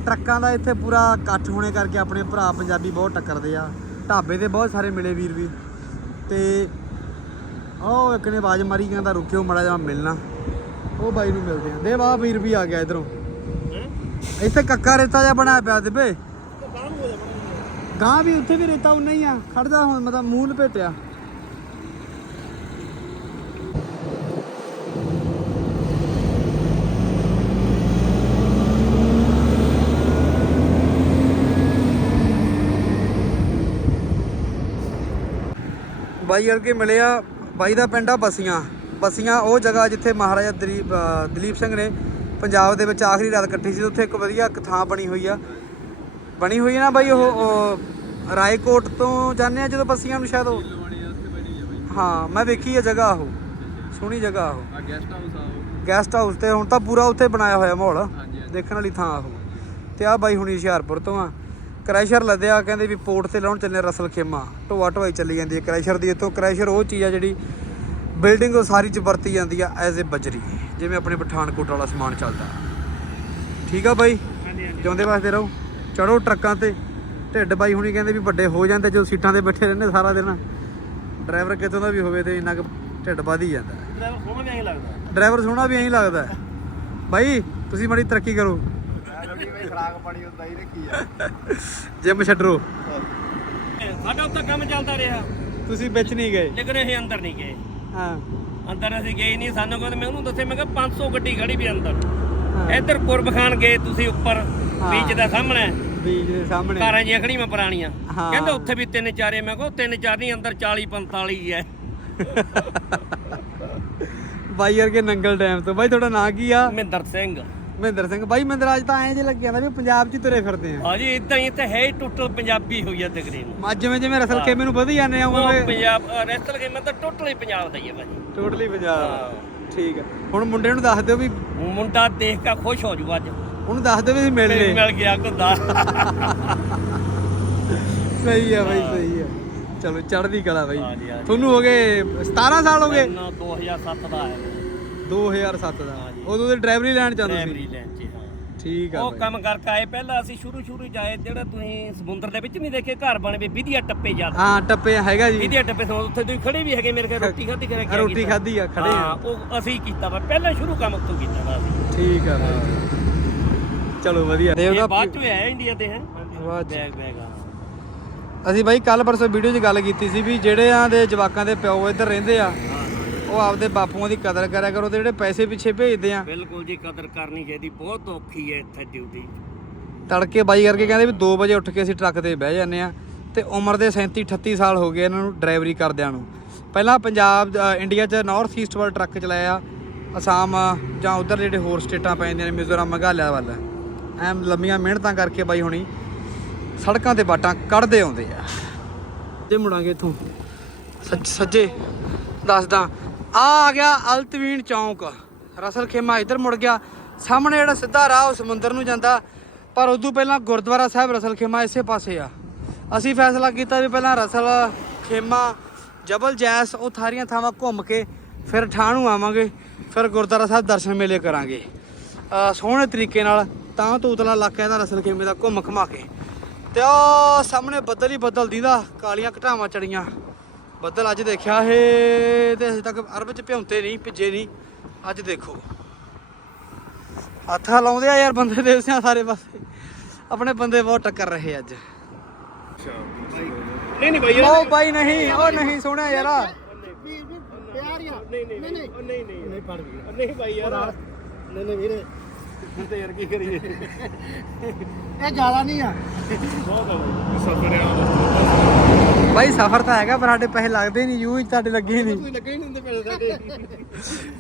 ਟਰੱਕਾਂ ਦਾ ਇੱਥੇ ਪੂਰਾ ਇਕੱਠ ਹੋਣੇ ਕਰਕੇ ਆਪਣੇ ਭਰਾ ਪੰਜਾਬੀ ਬਹੁਤ ਟੱਕਰਦੇ ਆ। ਢਾਬੇ ਤੇ ਬਹੁਤ ਸਾਰੇ ਮਿਲੇ ਵੀਰ ਵੀ। ਤੇ ਉਹ ਇੱਕ ਨੇ ਆਵਾਜ਼ ਮਾਰੀ ਕਹਿੰਦਾ ਰੁਕਿਓ ਮੜਾ ਜਾ ਮਿਲਣਾ। ਉਹ ਬਾਈ ਨੂੰ ਮਿਲਦੇ ਆ। ਦੇਵ ਆ ਵੀਰ ਵੀ ਆ ਗਿਆ ਇਧਰੋਂ। ਇੱਥੇ ਕੱਕਾ ਰੇਤਾ ਜਿਹਾ ਬਣਾਇਆ ਪਿਆ ਤੇ ਬੇ ਗਾਂ ਵੀ ਉੱਥੇ ਵੀ ਰੇਤਾ ਉਨਾ ਹੀ ਆ ਖੜਦਾ ਹੁਣ, ਮਤਲਬ ਮੂੰਹ ਲਪੇਟਿਆ। ਬਾਈ ਵਰਗੇ ਮਿਲਿਆ ਬਾਈ ਦਾ ਪਿੰਡ ਆ ਬਸੀਆਂ। ਬਸੀਆਂ ਉਹ ਜਗ੍ਹਾ ਜਿੱਥੇ ਮਹਾਰਾਜਾ ਦਲੀਪ ਦਲੀਪ ਸਿੰਘ ਨੇ ਪੰਜਾਬ ਦੇ ਵਿੱਚ ਆਖਰੀ ਰਾਤ ਕੱਟੀ ਸੀ ਉੱਥੇ ਇੱਕ ਵਧੀਆ ਇੱਕ ਥਾਂ ਬਣੀ ਹੋਈ ਆ। ਬਣੀ ਹੋਈ ਹੈ ਨਾ ਬਾਈ ਉਹ ਰਾਏਕੋਟ ਤੋਂ ਜਾਂਦੇ ਆ ਜਦੋਂ ਬਸੀਆਂ ਨੂੰ ਸ਼ਾਇਦ ਉਹ? ਹਾਂ ਮੈਂ ਵੇਖੀ ਆ ਜਗ੍ਹਾ ਉਹ। ਸੋਹਣੀ ਜਗ੍ਹਾ ਉਹ। ਗੈਸਟ ਹਾਊਸ ਆ ਗੈਸਟ ਹਾਊਸ ਤੇ ਹੁਣ ਤਾਂ ਪੂਰਾ ਉੱਥੇ ਬਣਾਇਆ ਹੋਇਆ ਮਾਹੌਲ। ਦੇਖਣ ਵਾਲੀ ਥਾਂ ਉਹ। ਤੇ ਆ ਬਾਈ ਹੁਣੀ ਹੁਸ਼ਿਆਰਪੁਰ ਤੋਂ ਆ। ਕ੍ਰੈਸ਼ਰ ਲੱਦਿਆ ਕਹਿੰਦੇ ਵੀ ਪੋਰਟ ਤੇ ਲਾਉਣ ਚੱਲੇ ਰਸਲ ਖੇਮਾ। ਢੋਆ ਢੋਆਈ ਚੱਲੀ ਜਾਂਦੀ ਹੈ ਕ੍ਰੈਸ਼ਰ ਦੀ। ਇੱਥੋਂ ਕ੍ਰੈਸ਼ਰ ਉਹ ਚੀਜ਼ ਆ ਜਿਹੜੀ ਬਿਲਡਿੰਗ ਉਹ ਸਾਰੀ ਚ ਵਰਤੀ ਜਾਂਦੀ ਆ ਐਜ਼ ਅ ਬਜਰੀ। ਜਿਵੇਂ ਆਪਣੇ ਪਠਾਨਕੋਟ ਵਾਲਾ ਸਮਾਨ ਚੱਲਦਾ। ਠੀਕ ਆ ਬਾਈ? ਜਿਉਂਦੇ ਵਾਸਤੇ ਰਹੋ। ਚੜੋ ਟਰੱਕਾਂ ਤੇ। ਢਿੱਡ ਬਾਈ ਹੁਣੀ ਕਹਿੰਦੇ ਵੀ ਵੱਡੇ ਹੋ ਜਾਂਦੇ ਜਦੋਂ ਸੀਟਾਂ ਤੇ ਬੈਠੇ ਰਹਿੰਦੇ ਸਾਰਾ ਦਿਨ। ਡਰਾਈਵਰ ਕਿਤੋਂ ਦਾ ਵੀ ਹੋਵੇ ਤੇ ਇੰਨਾ ਕੁ ਢਿੱਡ ਵਧ ਹੀ ਜਾਂਦਾ। ਡਰਾਈਵਰ ਸੋਹਣਾ ਨਹੀਂ ਲੱਗਦਾ। ਡਰਾਈਵਰ ਸੋਹਣਾ ਵੀ ਐਂ ਲੱਗਦਾ। ਬਾਈ ਤੁਸੀਂ ਬੜੀ ਤਰੱਕੀ ਕਰੋ। ਜਿਮ ਛੱਡੋ। ਸਾਡਾ ਉੱਤੇ ਕੰਮ ਚੱਲਦਾ ਰਿਹਾ। ਤੁਸੀਂ ਵਿੱਚ ਨਹੀਂ ਗਏ। ਲੇਕਿਨ ਅਸੀਂ ਅੰਦਰ ਨਹੀਂ ਗਏ। ਹਾਂ। ਅੰਦਰ ਅਸੀਂ ਗਏ ਨਹੀਂ। ਸਾਨੂੰ ਕਹਿੰਦੇ ਮੈਂ ਉਹਨੂੰ ਦੱਸਿਆ ਮੈਂ ਕਿਹਾ 500 ਗੱਡੀ ਖੜੀ ਵੀ ਅੰਦਰ। ਇੱਧਰ ਕੁਰਬ ਖਾਨ ਗਏ ਤੁਸੀਂ ਉੱਪਰ। ਬੀਚ ਦੇ ਸਾਹਮਣੇ। ਬੀਜ ਦੇ ਸਾਹਮਣੇ। ਕਾਰਾਂ ਜੀਆਂ ਖੜੀਆਂ ਪੁਰਾਣੀਆਂ। ਹਾਂ। ਕਹਿੰਦੇ ਉੱਥੇ ਵੀ ਤਿੰਨ ਚਾਰੇ ਮੈਂ ਕਿਹਾ ਉਹ ਤਿੰਨ ਚਾਰ ਨਹੀਂ ਅੰਦਰ 40 45 ਹੀ ਹੈ ਬਾਈ ਵਰਗੇ ਨੰਗਲ ਡੈਮ ਤੋਂ। ਬਾਈ ਤੁਹਾਡਾ ਨਾਂ ਕੀ ਆ? ਮਹਿੰਦਰ ਸਿੰਘ। ਮਹਿੰਦਰ ਸਿੰਘ। ਬਾਈ ਮਹਿੰਦਰ ਅੱਜ ਤਾਂ ਐਂ ਜੇ ਲੱਗ ਜਾਂਦਾ ਵੀ ਪੰਜਾਬ 'ਚ ਹੀ ਤੁਰੇ ਫਿਰਦੇ ਆ। ਹਾਂਜੀ ਇਦਾਂ ਹੀ ਤੇ ਹੈ ਹੀ ਟੋਟਲ ਪੰਜਾਬੀ ਹੋਈ ਆ ਤਕਰੀਬਨ ਅੱਜ ਜਿਵੇਂ ਜਿਵੇਂ ਰਸਲ ਖੇਮੇ ਨੂੰ ਵਧੀ ਜਾਂਦੇ ਆ ਉਹ ਉਵੇਂ ਪੰਜਾਬ ਰੈਸਟਲ ਕੇ ਮੈਂ ਤਾਂ ਟੋਟਲ ਪੰਜਾਬ ਦਾ ਹੀ ਹੈ ਭਾਜੀ। ਟੋਟਲੀ ਪੰਜਾਬ। ਠੀਕ ਹੈ ਹੁਣ ਮੁੰਡੇ ਨੂੰ ਦੱਸ ਦਿਓ ਵੀ ਮੁੰਡਾ ਦੇਖ ਕੇ ਖੁਸ਼ ਹੋ ਜੂ ਅੱਜ। ਉਹਨੂੰ ਦੱਸ ਦਿਓ ਵੀ ਮਿਲ ਲਏ। ਮਿਲ ਗਿਆ ਕੁੰਦਾ ਸਹੀ ਆ ਬਾਈ ਸਹੀ ਆ। ਚਲੋ ਚੜ੍ਹਦੀ ਕਲਾ ਬਾਈ। ਹਾਂਜੀ, ਹਾਂਜੀ। ਤੁਹਾਨੂੰ ਹੋ ਗਏ 17 ਸਾਲ ਹੋ ਗਏ? ਨਾ 2007 ਦਾ ਆਇਆ 2007 ਦਾ ਹਾਂਜੀ। ਉਦੋਂ ਦੇ ਡਰਾਈਵਰੀ ਲੈਣ ਚਾਹੁੰਦੇ ਸੀ। ਡਰਾਈਵਰੀ ਲੈਣ ਚ ਹਾਂ। ਠੀਕ ਆ ਉਹ ਬਾਈ। ਕੰਮ ਕਰਕੇ ਆਏ। ਪਹਿਲਾਂ ਅਸੀਂ ਸ਼ੁਰੂ ਸ਼ੁਰੂ ਜਾਏ ਜਿਹੜਾ ਤੁਸੀਂ ਸਮੁੰਦਰ ਦੇ ਵਿੱਚ ਨਹੀਂ ਦੇਖੇ ਘਰ ਬਣੇ ਵੀ ਵਿਧੀਆ ਟੱਪੇ ਜਾਂਦੇ ਹਾਂ ਟੱਪੇ ਹੈਗਾ ਜੀ। ਵਿਧੀਆ ਟੱਪੇ ਤੋਂ ਉੱਥੇ ਤੁਸੀਂ ਖੜੇ ਵੀ ਹੈਗੇ ਮੇਰੇ ਕੋਲ ਰੋਟੀ ਖਾਧੀ ਕਰੇ ਰੋਟੀ? ਖਾਧੀ ਆ, ਖੜੇ ਆ। ਹਾਂ ਉਹ ਅਸੀਂ ਕੀਤਾ ਵਾ ਪਹਿਲਾਂ ਸ਼ੁਰੂ ਕੰਮ ਉੱਥੋਂ ਕੀਤਾ ਵਾ ਅਸੀਂ ਠੀਕ ਆ ਬਾਈ। ਚਲੋ ਵਧੀਆ। ਇਹ ਬਾਅਦ ਚ ਆਇਆ ਇੰਡੀਆ ਤੇ ਹੈ? ਬਾਅਦ ਚ। ਬੈਗ ਬੈਗ ਆ। ਅਸੀਂ ਬਾਈ ਕੱਲ ਪਰਸੋਂ ਵੀਡੀਓ 'ਚ ਗੱਲ ਕੀਤੀ ਸੀ ਵੀ ਜਿਹੜਿਆਂ ਦੇ ਜਵਾਕਾਂ ਦੇ ਪਿਓ ਇੱਧਰ ਰਹਿੰਦੇ ਆ ਉਹ ਆਪਦੇ ਬਾਪੂਆਂ ਦੀ ਕਦਰ ਕਰਿਆ ਕਰੋ ਤੇ ਜਿਹੜੇ ਪੈਸੇ ਪਿੱਛੇ ਭੇਜਦੇ ਆ। ਬਿਲਕੁਲ ਜੀ ਕਦਰ ਕਰਨੀ ਚਾਹੀਦੀ ਬਹੁਤ ਔਖੀ ਹੈ ਇੱਥੇ ਡਿਊਟੀ ਤੜਕੇ ਬਾਈ ਕਰਕੇ ਕਹਿੰਦੇ ਵੀ 2 ਵਜੇ ਉੱਠ ਕੇ ਅਸੀਂ ਟਰੱਕ ਤੇ ਬਹਿ ਜਾਂਦੇ ਆ ਤੇ ਉਮਰ ਦੇ 37 38 ਸਾਲ ਹੋ ਗਏ ਇਹਨਾਂ ਨੂੰ ਡਰਾਈਵਰੀ ਕਰਦਿਆਂ ਨੂੰ। ਪਹਿਲਾਂ ਪੰਜਾਬ ਇੰਡੀਆ 'ਚ ਨਾਰਥ ਈਸਟ ਵੱਲ ਟਰੱਕ ਚਲਾਇਆ ਅਸਾਮ ਜਾਂ ਉਧਰ ਜਿਹੜੇ ਹੋਰ ਸਟੇਟਾਂ ਪੈਂਦੀਆਂ ਨੇ ਮਿਜ਼ੋਰਮ ਮੇਘਾਲਿਆ ਵੱਲ। ਐਮ ਲੰਮੀਆਂ ਮਿਹਨਤਾਂ ਕਰਕੇ ਬਾਈ ਹੁਣੀ ਸੜਕਾਂ ਤੇ ਬਾਟਾਂ ਕੱਢਦੇ ਆਉਂਦੇ ਆ। ਤੇ ਮੁੜਾਂਗੇ ਇੱਥੋਂ। ਸੱਜ- ਸੱਜੇ ਦੱਸਦਾ ਆ ਆ ਗਿਆ ਅਲਤਵੀਨ ਚੌਂਕ। ਰਸਲ ਖੇਮਾ ਇੱਧਰ ਮੁੜ ਗਿਆ। ਸਾਹਮਣੇ ਜਿਹੜਾ ਸਿੱਧਾ ਰਾਹ ਉਹ ਸਮੁੰਦਰ ਨੂੰ ਜਾਂਦਾ। ਪਰ ਉਦੋਂ ਪਹਿਲਾਂ ਗੁਰਦੁਆਰਾ ਸਾਹਿਬ ਰਸਲ ਖੇਮਾ ਇਸੇ ਪਾਸੇ ਆ। ਅਸੀਂ ਫੈਸਲਾ ਕੀਤਾ ਵੀ ਪਹਿਲਾਂ ਰਸਲ ਖੇਮਾ, ਜਬਲ ਜੈਸ, ਉਹ ਥਾਰੀਆਂ ਥਾਵਾਂ ਘੁੰਮ ਕੇ ਫਿਰ ਠਾਣੂ ਆਵਾਂਗੇ। ਫਿਰ ਗੁਰਦੁਆਰਾ ਸਾਹਿਬ ਦਰਸ਼ਨ ਮੇਲੇ ਕਰਾਂਗੇ। ਸੋਹਣੇ ਤਰੀਕੇ ਨਾਲ ਤਾਂ ਤੋਂ ਉਤਲਾ ਇਲਾਕਾ ਇਹਦਾ ਰਸਲ ਖੇਮੇ ਦਾ ਘੁੰਮ ਘਮਾ ਕੇ ਤੇ ਉਹ ਸਾਹਮਣੇ ਬੱਦਲ ਹੀ ਬੱਦਲ ਦੀਦਾ ਕਾਲੀਆਂ ਘਟਾਵਾਂ ਚੜੀਆਂ ਬੱਦਲ ਅੱਜ ਦੇਖਿਆ ਏ ਤੇ ਅਜੇ ਤੱਕ ਅਰਬ ਚ ਭਿਉਂਤੇ ਨਹੀਂ ਭਿੱਜੇ ਨਹੀਂ ਅੱਜ ਦੇਖੋ ਹੱਥ ਲਾਉਂਦੇ ਆ ਯਾਰ ਬੰਦੇ ਦੇ ਸਿਆਂ ਸਾਰੇ ਪਾਸੇ ਆਪਣੇ ਬੰਦੇ ਬਹੁਤ ਟੱਕਰ ਰਹੇ ਅੱਜ ਨਹੀਂ ਨਹੀਂ ਭਾਈ ਉਹ ਬਾਈ ਨਹੀਂ ਉਹ ਨਹੀਂ ਸੋਹਣਿਆ ਯਾਰ ਪਿਆਰ ਯਾਰ ਨਹੀਂ ਨਹੀਂ ਨਹੀਂ ਨਹੀਂ ਨਹੀਂ ਨਹੀਂ ਪੜ ਵੀ ਨਹੀਂ ਭਾਈ ਯਾਰ ਨਹੀਂ ਨਹੀਂ ਵੀਰੇ ਹੁਣ ਤੇ ਯਾਰ ਕੀ ਕਰੀਏ? ਇਹ ਜ਼ਿਆਦਾ ਨਹੀਂ ਆ। ਬਾਈ ਸਫ਼ਰ ਤਾਂ ਹੈਗਾ ਪਰ ਸਾਡੇ ਪੈਸੇ ਲੱਗਦੇ ਨਹੀਂ ਯੂ ਤੁਹਾਡੇ ਲੱਗੇ ਨਹੀਂ। ਲੱਗੇ ਹੀ ਨਹੀਂ ਹੁੰਦੇ ਪੈਸੇ ਸਾਡੇ।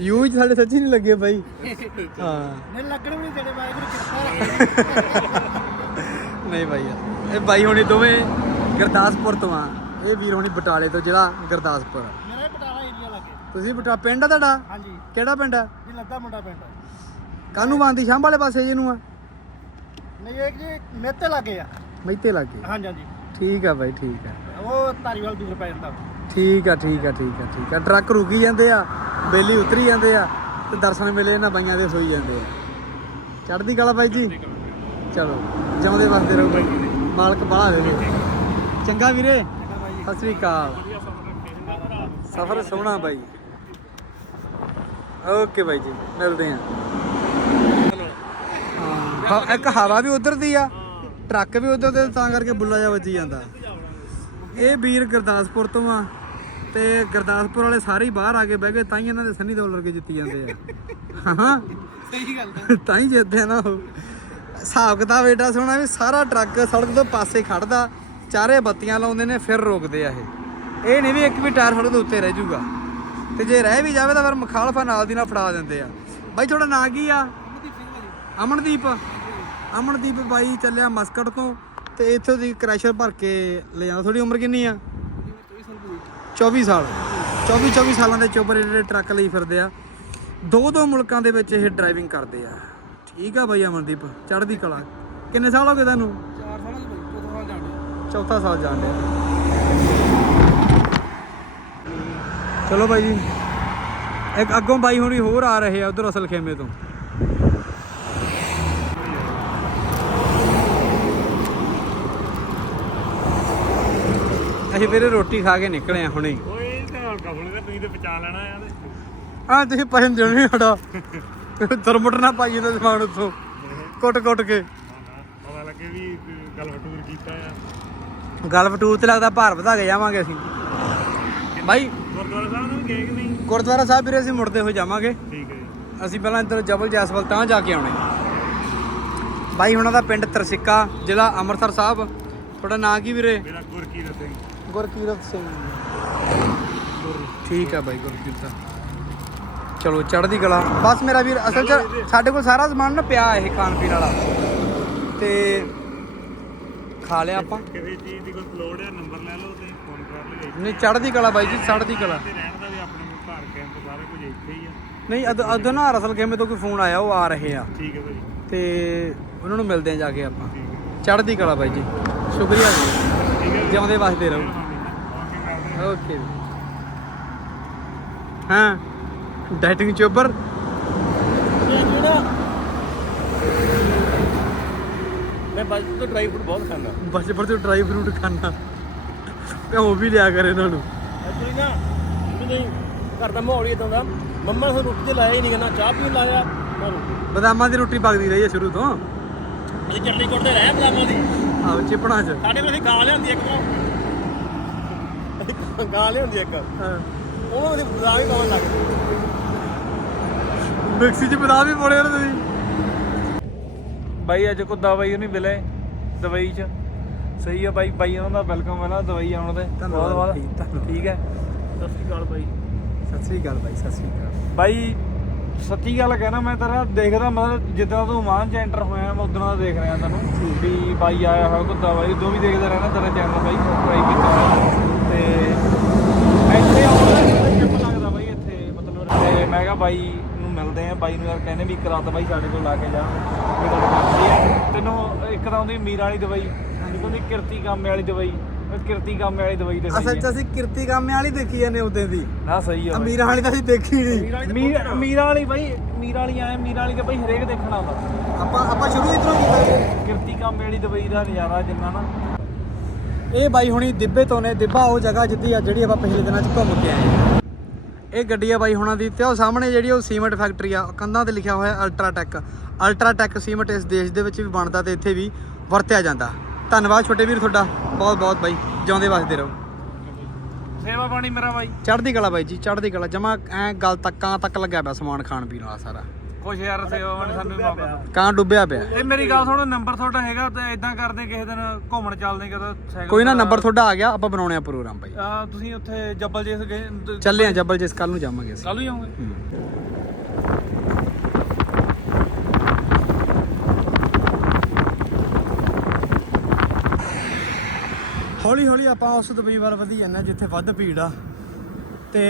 ਯੂ ਸਾਡੇ ਸੱਚੀ ਨਹੀਂ ਲੱਗੇ ਬਾਈ। ਹਾਂ। ਮੈਨੂੰ ਲੱਗਣ ਵੀ ਨਹੀਂ ਦੇਣੇ ਵਾਹਿਗੁਰੂ ਕਿਰਪਾ। ਨਹੀਂ ਬਾਈ ਯਾਰ। ਇਹ ਬਾਈ ਹੁਣੀ ਦੋਵੇਂ ਗੁਰਦਾਸਪੁਰ ਤੋਂ ਆ। ਇਹ ਵੀਰ ਹੁਣੀ ਬਟਾਲੇ ਤੋਂ ਜਿਹੜਾ ਗੁਰਦਾਸਪੁਰ। ਆ। ਮੇਰਾ ਪਟਾਲਾ ਏਰੀਆ ਲੱਗੇ। ਤੁਸੀਂ ਬਟਾ ਪਿੰਡ ਆ ਤੁਹਾਡਾ? ਹਾਂਜੀ। ਕਿਹੜਾ ਪਿੰਡ ਆ? ਇਹ ਲੱਦਾ ਮੁੰਡਾ ਪਿੰਡ। ਕਾਨੂੰ ਬੰਦੀ ਸ਼ਾਮ ਵਾਲੇ ਪਾਸੇ ਜਿਹਨੂੰ ਆ। ਨਹੀਂ ਇਹ ਜੀ ਮੇਤੇ ਲੱਗੇ ਆ। ਮੈਤੇ ਲੱਗੇ। ਹਾਂਜੀ ਹਾਂਜੀ। ਠੀਕ ਆ ਬਾਈ ਠੀਕ ਆ। ਉਹ ਧਾਰੀਵਾਲ ਦੂਰ ਪੈ ਜਾਂਦਾ। ਠੀਕ ਆ ਠੀਕ ਆ ਠੀਕ ਆ ਠੀਕ ਆ। ਟਰੱਕ ਰੁਕੀ ਜਾਂਦੇ ਆ ਬੇਲੀ ਉਤਰੀ ਜਾਂਦੇ ਆ ਤੇ ਦਰਸ਼ਨ ਮੇਲੇ ਇਹਨਾਂ ਬਾਈਆਂ ਦੇ ਹੋਈ ਜਾਂਦੇ ਆ। ਚੜ੍ਹਦੀ ਕਲਾ ਬਾਈ ਜੀ? ਚਲੋ ਜਿਉਂਦੇ ਵਸਦੇ ਰਹੋ ਬਾਈ ਮਾਲਕ ਬਾਹਲਾ ਦੇਵੇ। ਚੰਗਾ ਵੀਰੇ? ਸਤਿ ਸ੍ਰੀ ਅਕਾਲ। ਸਫ਼ਰ ਸੋਹਣਾ ਬਾਈ। ਓਕੇ ਬਾਈ ਜੀ ਮਿਲਦੇ ਆ। ਹਾਂ ਇੱਕ ਹਵਾ ਵੀ ਉਧਰ ਦੀ ਆ ਟਰੱਕ ਵੀ ਉਧਰ ਦੇ ਤਾਂ ਕਰਕੇ ਬੁੱਲਾ ਜਾ ਵੱਜੀ ਜਾਂਦਾ। ਇਹ ਵੀਰ ਗੁਰਦਾਸਪੁਰ ਤੋਂ ਆ ਤੇ ਗੁਰਦਾਸਪੁਰ ਵਾਲੇ ਸਾਰੇ ਹੀ ਬਾਹਰ ਆ ਕੇ ਬਹਿ ਗਏ ਤਾਂ ਹੀ ਇਹਨਾਂ ਦੇ ਸੰਨੀ ਦੌਲਰ ਕੇ ਜਿੱਤੀ ਜਾਂਦੇ ਆ। ਹਾਂ। ਸਹੀ ਗੱਲ ਤਾਂ ਹੀ ਜਿੱਤਦੇ ਆ ਨਾ ਉਹ। ਹਿਸਾਬ ਕਿਤਾਬ ਏਡਾ ਸੋਹਣਾ ਵੀ ਸਾਰਾ ਟਰੱਕ ਸੜਕ ਤੋਂ ਪਾਸੇ ਖੜਦਾ ਚਾਰੇ ਬੱਤੀਆਂ ਲਾਉਂਦੇ ਨੇ ਫਿਰ ਰੋਕਦੇ ਆ ਇਹ। ਇਹ ਨਹੀਂ ਵੀ ਇੱਕ ਵੀ ਟਾਇਰ ਸੜਕ ਦੇ ਉੱਤੇ ਰਹਿ ਜਾਊਗਾ ਤੇ ਜੇ ਰਹਿ ਵੀ ਜਾਵੇ ਤਾਂ ਫਿਰ ਮੁਖਾਲਫਾ ਨਾਲ ਦੀ ਨਾਲ ਫੜਾ ਦਿੰਦੇ ਆ। ਬਾਈ ਤੁਹਾਡਾ ਨਾਂ ਕੀ ਆ? ਅਮਨਦੀਪ ਅਮਨਦੀਪ ਬਾਈ ਚੱਲਿਆ ਮਸਕਟ ਤੋਂ ਤੇ ਇੱਥੋਂ ਦੀ ਕ੍ਰੈਸ਼ਰ ਭਰ ਕੇ ਲੈ ਜਾਂਦਾ। ਤੁਹਾਡੀ ਉਮਰ ਕਿੰਨੀ ਆ? 24 ਸਾਲ। 24 24 ਸਾਲਾਂ ਦੇ ਚੋਬਰ ਜਿਹੜੇ ਟਰੱਕ ਲਈ ਫਿਰਦੇ ਆ। ਦੋ ਦੋ ਮੁਲਕਾਂ ਦੇ ਵਿੱਚ ਇਹ ਡਰਾਈਵਿੰਗ ਕਰਦੇ ਆ। ਠੀਕ ਆ ਬਾਈ ਅਮਨਦੀਪ ਚੜ੍ਹਦੀ ਕਲਾ। ਕਿੰਨੇ ਸਾਲ ਹੋ ਗਏ ਤੁਹਾਨੂੰ? 4 ਸਾਲ ਚੌਥਾ ਸਾਲ ਜਾਣ ਡਿਆ ਚਲੋ ਬਾਈ ਜੀ ਇੱਕ ਅੱਗੋਂ ਬਾਈ ਹੁਣੀ ਹੋਰ ਆ ਰਹੇ ਆ ਉਧਰ ਅਸਲ ਖੇਮੇ ਤੋਂ। ਅਸੀਂ ਵੀਰੇ ਰੋਟੀ ਖਾ ਕੇ ਨਿਕਲੇ ਆ ਹੁਣੇ ਓਏ ਤਾਂ ਕਫਲ ਤੇ ਤੁਸੀਂ ਤੇ ਬਚਾ ਲੈਣਾ ਆ ਤੁਸੀਂ ਪੈਸੇ ਦੇਣੇ ਸਾਡਾ। ਤਰਮਟ ਨਾ ਪਾਈਏ ਤਾਂ ਸਮਾਨ ਉੱਥੋਂ। ਕੁੱਟ ਕੁੱਟ ਕੇ। ਪਤਾ ਲੱਗੇ ਵੀ ਗੱਲ ਵਟੂਰ ਕੀਤਾ ਆ। ਗੱਲ ਵਟੂਰ ਤੇ ਲੱਗਦਾ ਭਾਰ ਵਧਾ ਕੇ ਜਾਵਾਂਗੇ ਅਸੀਂ। ਬਾਈ ਗੁਰਦੁਆਰਾ ਸਾਹਿਬ ਨੂੰ ਗਏ ਕਿ ਨਹੀਂ? ਗੁਰਦੁਆਰਾ ਸਾਹਿਬ ਵੀਰੇ ਅਸੀਂ ਮੁੜਦੇ ਹੋਏ ਜਾਵਾਂਗੇ। ਠੀਕ ਹੈ ਅਸੀਂ ਪਹਿਲਾਂ ਇੱਧਰ ਜਬਲ ਜੈਸਵਲ ਤਾਂ ਜਾ ਕੇ ਆਉਣੇ। ਬਾਈ ਹੁਣਾਂ ਦਾ ਪਿੰਡ ਤਰਸਿੱਕਾ ਜ਼ਿਲ੍ਹਾ ਅੰਮ੍ਰਿਤਸਰ ਸਾਹਿਬ। ਤੁਹਾਡਾ ਨਾਂ ਕੀ ਵੀਰੇ? ਮੇਰਾ ਗੁਰਕੀਰਤ ਸਿੰਘ ਗੁਰਕੀਰਤ ਸਿੰਘ ਠੀਕ ਆ ਬਾਈ ਗੁਰਕੀਰਤ। ਚਲੋ ਚੜ੍ਹਦੀ ਕਲਾ। ਬਸ ਮੇਰਾ ਵੀਰ ਅਸਲ ਚ ਸਾਡੇ ਕੋਲ ਸਾਰਾ ਸਮਾਨ ਨਾ ਪਿਆ ਇਹ ਖਾਣ ਪੀਣ ਵਾਲਾ। ਤੇ ਖਾ ਲਿਆ ਆਪਾਂ। ਕਿਸੇ ਚੀਜ਼ ਦੀ ਕੋਈ ਲੋੜ ਹੈ ਨੰਬਰ ਲੈ ਲਓ ਤੇ ਫੋਨ ਕਰ ਲਿਓ ਨਹੀਂ ਚੜ੍ਹਦੀ ਕਲਾ ਬਾਈ ਜੀ ਚੜ੍ਹਦੀ ਕਲਾ। ਰਹਿਣ ਦਾ ਵੀ ਆਪਣੇ ਕੋਲ ਘਰ ਕੈਂਪ ਸਾਰਾ ਕੁਝ ਇੱਥੇ ਹੀ ਆ। ਨਹੀਂ ਅਦ ਅਦੋਂ ਨਾ ਰਸਲ ਗੇਮੇ ਤੋਂ ਕੋਈ ਫੋਨ ਆਇਆ ਉਹ ਆ ਰਹੇ ਆ। ਠੀਕ ਹੈ ਭਾਜੀ ਤੇ ਉਹਨਾਂ ਨੂੰ ਮਿਲਦੇ ਆ ਜਾ ਕੇ ਆਪਾਂ। ਚੜ੍ਹਦੀ ਕਲਾ ਬਾਈ ਜੀ। ਸ਼ੁਕਰੀਆ ਜੀ। ਜਿਉਂਦੇ ਵਸਦੇ ਰਹੋ। ਓਕੇ ਹਾਂ। ਡਾਈਟਿੰਗ ਚੋਬਰ ਮੈਂ ਬਸ ਤੋਂ ਡਰਾਈ ਫਰੂਟ ਬਹੁਤ ਖਾਂਦਾ। ਬਚਪਨ ਤੋਂ ਡਰਾਈ ਫਰੂਟ ਖਾਣਾ ਤੇ ਉਹ ਵੀ ਲਿਆ ਕਰ ਇਹਨਾਂ ਨੂੰ। ਐਕਚੁਅਲੀ ਨਾ ਨਹੀਂ ਘਰ ਦਾ ਮਾਹੌਲ ਹੀ ਇਦਾਂ ਦਾ। ਮੰਮਾ ਨੇ ਰੋਟੀ ਤੇ ਲਾਇਆ ਹੀ ਨਹੀਂ ਜਨਾ ਚਾਹ ਪੀਣ ਲਾਇਆ। ਬਦਾਮਾਂ ਦੀ ਰੋਟੀ ਪੱਕਦੀ ਰਹੀ ਹੈ ਸ਼ੁਰੂ ਤੋਂ। ਅਸੀਂ ਚਟਨੀ ਕੁੱਟਦੇ ਰਹੇ ਬਦਾਮਾਂ ਦੀ। ਆਹ ਚਿਪਣਾ ਚ। ਸਾਡੇ ਕੋਲ ਅਸੀਂ ਗਾਂ ਲਿਆਂਦੀ ਇੱਕ ਤਾਂ ਗਾਂ ਲਿਆਂਦੀ ਇੱਕ। ਹਾਂ। ਉਹਨਾਂ ਦੇ ਬਦਾਮ ਹੀ ਪਾਉਣ ਲੱਗ ਗਏ ਮਿਕਸੀ ਚ ਬਦਾਮ ਵੀ ਪਾਉਣੇ ਉਹਨਾਂ ਤੁਸੀਂ। ਬਾਈ ਅੱਜ ਕੋ ਦਵਾਈ ਨਹੀਂ ਮਿਲੇ ਦਵਾਈ ਚ। ਸਹੀ ਆ ਬਾਈ ਬਾਈ ਉਹਨਾਂ ਦਾ ਵੈਲਕਮ ਹੈ ਨਾ ਦਵਾਈ ਆਉਣ ਦੇ। ਬਹੁਤ ਬਹੁਤ। ਠੀਕ ਹੈ। ਸਤਿ ਸ਼੍ਰੀ ਅਕਾਲ ਬਾਈ। ਸਤਿ ਸ੍ਰੀ ਅਕਾਲ ਬਾਈ ਸਤਿ ਸ੍ਰੀ ਅਕਾਲ। ਬਾਈ ਸੱਚੀ ਗੱਲ ਕਹਿਣਾ ਮੈਂ ਤੇਰਾ ਦੇਖਦਾ ਮਤਲਬ ਜਿੱਦਾਂ ਤੂੰ ਮਾਨ ਚ ਐਂਟਰ ਹੋਇਆ ਮੈਂ ਉਦੋਂ ਦਾ ਦੇਖ ਰਿਹਾ ਤੈਨੂੰ। ਵੀ ਬਾਈ ਆਇਆ ਹੋਇਆ ਕੁੱਤਾ ਬਾਈ ਉਦੋਂ ਵੀ ਦੇਖਦਾ ਰਹਿਣਾ ਤੇਰਾ ਚੈਨਲ ਬਾਈ ਸਬਸਕ੍ਰਾਈਬ ਕੀਤਾ ਹੋਇਆ ਤੇ ਇੱਥੇ ਆਉਣਾ ਚੁੱਪ ਲੱਗਦਾ ਬਾਈ ਇੱਥੇ ਮਤਲਬ ਤੇ ਮੈਂ ਕਿਹਾ ਬਾਈ ਨੂੰ ਮਿਲਦੇ ਆ। ਬਾਈ ਨੂੰ ਯਾਰ ਕਹਿੰਦੇ ਵੀ ਇੱਕ ਰਾਤ ਬਾਈ ਸਾਡੇ ਕੋਲ ਲਾ ਕੇ ਜਾ। ਵੀ ਗੱਲ ਕਰਦੀ ਆ। ਤੈਨੂੰ ਇੱਕ ਤਾਂ ਉਹਦੀ ਮੀਰ ਵਾਲੀ ਦਵਾਈ ਇੱਕ ਉਹਦੀ ਕਿਰਤੀ ਕਾਮੇ ਵਾਲੀ ਦਵਾਈ ਉਹ ਕਿਰਤੀ ਕਾਮੇ ਵਾਲੀ ਦਵਾਈ ਤੇ ਅਸਲ ਚ ਅਸੀਂ ਕਿਰਤੀ ਕਾਮੇ ਵਾਲੀ ਦੇਖੀ ਜਾਂਦੇ ਉਦੋਂ ਦੀ। ਨਾ ਸਹੀ ਆ। ਅਮੀਰਾਂ ਵਾਲੀ ਤਾਂ ਅਸੀਂ ਦੇਖੀ ਨਹੀਂ। ਮੀਰ ਮੀਰ ਵਾਲੀ ਬਾਈ ਮੀਰ ਵਾਲੀ ਆਏ ਮੀਰ ਵਾਲੀ ਤੇ ਬਾਈ ਹਰੇਕ ਦੇਖਣਾ ਹੁੰਦਾ ਆਪਾਂ ਆਪਾਂ ਸ਼ੁਰੂ ਇਧਰੋਂ ਕੀਤਾ ਕਿਰਤੀ ਕਾਮੇ ਵਾਲੀ ਦਵਾਈ ਦਾ ਨਜ਼ਾਰਾ ਜਿੰਨਾ ਨਾ। ਇਹ ਬਾਈ ਹੁਣੀ ਦਿੱਬੇ ਤੋਂ ਨੇ। ਦਿੱਬਾ ਉਹ ਜਗ੍ਹਾ ਜਿੱਦੀ ਆ ਜਿਹੜੀ ਆਪਾਂ ਪਿਛਲੇ ਦਿਨਾਂ 'ਚ ਘੁੰਮ ਕੇ ਆਏ। ਇਹ ਗੱਡੀ ਆ ਬਾਈ ਹੁਣਾਂ ਦੀ ਤੇ ਉਹ ਸਾਹਮਣੇ ਜਿਹੜੀ ਉਹ ਸੀਮੈਂਟ ਫੈਕਟਰੀ ਆ ਕੰਧਾਂ ਤੇ ਲਿਖਿਆ ਹੋਇਆ ਅਲਟਰਾਟੈਕ ਅਲਟਰਾਟੈਕ ਸੀਮੈਂਟ ਇਸ ਦੇਸ਼ ਦੇ ਵਿੱਚ ਵੀ ਬਣਦਾ ਤੇ ਇੱਥੇ ਵੀ ਵਰਤਿਆ ਜਾਂਦਾ। ਧੰਨਵਾਦ ਛੋਟੇ ਵੀਰ ਤੁਹਾਡਾ ਬਹੁਤ ਬਹੁਤ ਬਾਈ ਜਿਉਂਦੇ ਵਸਦੇ ਰਹੋ। ਸੇਵਾ ਪਾਣੀ ਮੇਰਾ ਬਾਈ। ਚੜ੍ਹਦੀ ਕਲਾ ਬਾਈ ਜੀ ਚੜ੍ਹਦੀ ਕਲਾ ਜਮਾ ਐ ਗਲ ਤੱਕਾਂ ਤੱਕ ਲੱਗਿਆ ਪਿਆ ਸਮਾਨ ਖਾਣ ਪੀਣ ਵਾਲਾ ਸਾਰਾ। ਕੁਛ ਯਾਰ ਸੇਵਾ ਪਾਣੀ ਸਾਨੂੰ ਵੀ ਮੌਕਾ ਦਿਓ। ਕਾਂ ਡੁੱਬਿਆ ਪਿਆ। ਤੇ ਮੇਰੀ ਗੱਲ ਸੁਣੋ ਨੰਬਰ ਤੁਹਾਡਾ ਹੈਗਾ ਤੇ ਇਦਾਂ ਕਰਦੇ ਕਿਸੇ ਦਿਨ ਘੁੰਮਣ ਚੱਲਦੇ ਕਦਾ ਸਾਈਕਲ ਕੋਈ ਨਾ ਨੰਬਰ ਤੁਹਾਡਾ ਆ ਗਿਆ ਆਪਾਂ ਬਣਾਉਣੇ ਆ ਪ੍ਰੋਗਰਾਮ ਬਾਈ। ਆ ਤੁਸੀਂ ਉੱਥੇ ਜੱਬਲ ਜੇਸ ਗਏ ਚੱਲੇ ਆ ਜੱਬਲ ਜਿਸ ਕੱਲ ਨੂੰ ਜਾਵਾਂਗੇ ਅਸੀਂ। ਕੱਲ ਹੀ ਆਉਂਗੇ? ਹੌਲੀ ਹੌਲੀ ਆਪਾਂ ਉਸ ਦੁਬਈ ਵੱਲ ਵਧੀ ਜਾਂਦੇ ਹਾਂ ਜਿੱਥੇ ਵੱਧ ਭੀੜ ਆ। ਤੇ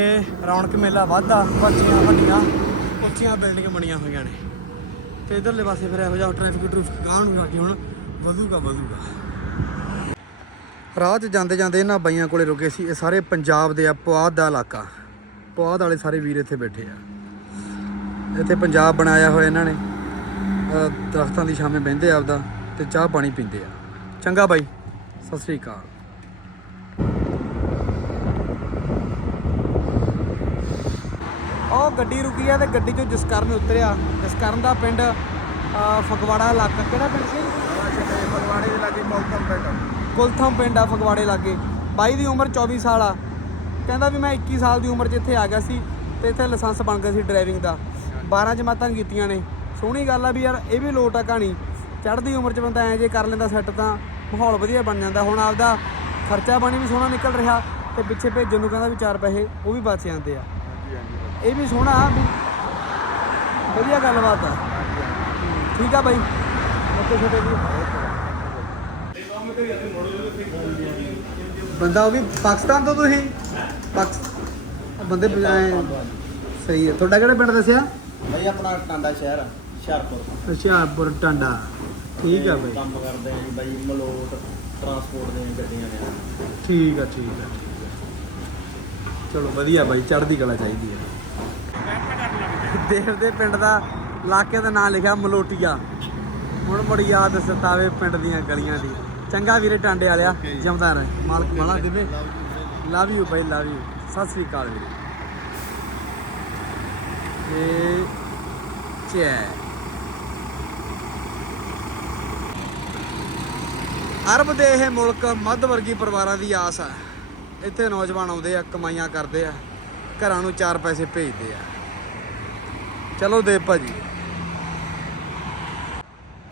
ਰੌਣਕ ਮੇਲਾ ਵੱਧਦਾ ਬੱਚੀਆਂ ਵੱਡੀਆਂ। ਉੱਚੀਆਂ ਬਿਲਡਿੰਗ ਬਣੀਆਂ ਹੋਈਆਂ ਨੇ। ਤੇ ਇਧਰਲੇ ਪਾਸੇ ਫਿਰ ਇਹੋ ਜਿਹਾ ਟ੍ਰੈਫਿਕ ਟਰੂਫਿਕ ਗਾਂਹ ਨੂੰ ਜਾ ਕੇ ਹੁਣ ਵਧੂਗਾ ਵਧੂਗਾ। ਰਾਹ 'ਚ ਜਾਂਦੇ ਜਾਂਦੇ ਇਹਨਾਂ ਬਾਈਆਂ ਕੋਲੇ ਰੁਕੇ ਸੀ, ਇਹ ਸਾਰੇ ਪੰਜਾਬ ਦੇ ਆ, ਪੁਆਧ ਦਾ ਇਲਾਕਾ। ਪੁਆਧ ਵਾਲੇ ਸਾਰੇ ਵੀਰ ਇੱਥੇ ਬੈਠੇ ਆ। ਇੱਥੇ ਪੰਜਾਬ ਬਣਾਇਆ ਹੋਇਆ ਇਹਨਾਂ ਨੇ। ਦਰਖਤਾਂ ਦੀ ਛਾਵੇਂ ਬਹਿੰਦੇ ਆ ਆਪਦਾ ਤੇ ਚਾਹ ਪਾਣੀ ਪੀਂਦੇ ਆ। ਚੰਗਾ ਬਾਈ, ਸਤਿ ਸ੍ਰੀ ਅਕਾਲ। ਉਹ ਗੱਡੀ ਰੁਕੀ ਆ ਤੇ ਗੱਡੀ ਚੋਂ ਜਸਕਰਨ ਉਤਰਿਆ। ਜਸਕਰਨ ਦਾ ਪਿੰਡ ਫਗਵਾੜਾ ਇਲਾਕਾ। ਕਿਹੜਾ ਪਿੰਡ ਸੀ? ਫਗਵਾੜੇ ਦੇ ਲਾਗੇ ਮੌਲਕਮ ਪਿੰਡ ਕੁਲਥਮ ਪਿੰਡ ਆ ਫਗਵਾੜੇ ਲਾਗੇ। ਬਾਈ ਦੀ ਉਮਰ 24 ਸਾਲ ਆ। ਕਹਿੰਦਾ ਵੀ ਮੈਂ 21 ਸਾਲ ਦੀ ਉਮਰ 'ਚ ਇੱਥੇ ਆ ਗਿਆ ਸੀ ਤੇ ਇੱਥੇ ਲਾਇਸੈਂਸ ਬਣ ਗਿਆ ਸੀ ਡਰਾਈਵਿੰਗ ਦਾ। 12 ਜਮਾਤਾਂ ਕੀਤੀਆਂ ਨੇ। ਸੋਹਣੀ ਗੱਲ ਆ ਵੀ ਯਾਰ ਇਹ ਵੀ ਲੋਟ ਆ ਕਹਾਣੀ। ਚੜ੍ਹਦੀ ਉਮਰ 'ਚ ਬੰਦਾ ਐਂ ਜੇ ਕਰ ਲੈਂਦਾ ਸੈੱਟ ਤਾਂ ਮਾਹੌਲ ਵਧੀਆ ਬਣ ਜਾਂਦਾ। ਹੁਣ ਆਪਦਾ ਖਰਚਾ ਪਾਣੀ ਵੀ ਸੋਹਣਾ ਨਿਕਲ ਰਿਹਾ ਤੇ ਪਿੱਛੇ ਭੇਜਣ ਨੂੰ ਕਹਿੰਦਾ ਵੀ ਚਾਰ ਪੈਸੇ ਉਹ ਵੀ ਬਚ ਜਾਂਦੇ ਆ। ਇਹ ਵੀ ਸੋਹਣਾ ਆ ਵੀ ਵਧੀਆ ਗੱਲਬਾਤ ਆ। ਠੀਕ ਆ ਬਾਈ। ਓਕੇ ਛੋਟੇ ਜੀ ਬੰਦਾ ਉਹ ਵੀ ਪਾਕਿਸਤਾਨ ਤੋਂ ਤੁਸੀਂ? ਪਾਕਿਸ ਬੰਦੇ ਬਜਾਏ ਸਹੀ ਹੈ ਤੁਹਾਡਾ ਕਿਹੜਾ ਪਿੰਡ ਦੱਸਿਆ? ਭਾਈ ਆਪਣਾ ਟਾਂਡਾ ਸ਼ਹਿਰ ਆ, ਹੁਸ਼ਿਆਰਪੁਰ। ਹੁਸ਼ਿਆਰਪੁਰ ਟਾਂਡਾ। ਠੀਕ ਆ ਬਾਈ। ਕੰਮ ਕਰਦੇ ਆ ਜੀ ਬਾਈ ਮਲੋਟ ਟਰਾਂਸਪੋਰਟ ਦੀਆਂ ਗੱਡੀਆਂ ਨੇ। ਠੀਕ ਆ ਠੀਕ ਆ। ਠੀਕ ਆ ਚਲੋ ਵਧੀਆ ਬਾਈ ਚੜ੍ਹਦੀ ਕਲਾ ਚਾਹੀਦੀ ਹੈ ਦੇਵ ਦੇ ਪਿੰਡ ਦਾ ਇਲਾਕੇ ਦਾ ਨਾਮ ਲਿਖਿਆ ਮਲੋਟੀਆ। ਹੁਣ ਬੜੀ ਯਾਦ ਸਤਾਵੇ ਪਿੰਡ ਦੀਆਂ ਗਲੀਆਂ ਦੀ। ਚੰਗਾ ਵੀਰੇ ਟਾਂਡੇ ਵਾਲਿਆ ਜਿਉਂਦਾ ਰਹੇ। ਮਾਲਕ ਮਾਲਾ ਦੇਵੇ। ਲਵ ਯੂ ਬਾਈ ਲਵ ਯੂ ਸਤਿ ਸ੍ਰੀ ਅਕਾਲ ਵੀਰੇ। ਇਹ ਚੈ। ਅਰਬ ਦੇ ਇਹ ਮੁਲਕ ਮੱਧ ਵਰਗੀ ਪਰਿਵਾਰਾਂ ਦੀ ਆਸ ਹੈ ਇੱਥੇ ਨੌਜਵਾਨ ਆਉਂਦੇ ਆ ਕਮਾਈਆਂ ਕਰਦੇ ਆ। ਘਰਾਂ ਨੂੰ ਚਾਰ ਪੈਸੇ ਭੇਜਦੇ ਆ। ਚਲੋ ਦੇਵ ਭਾਜੀ।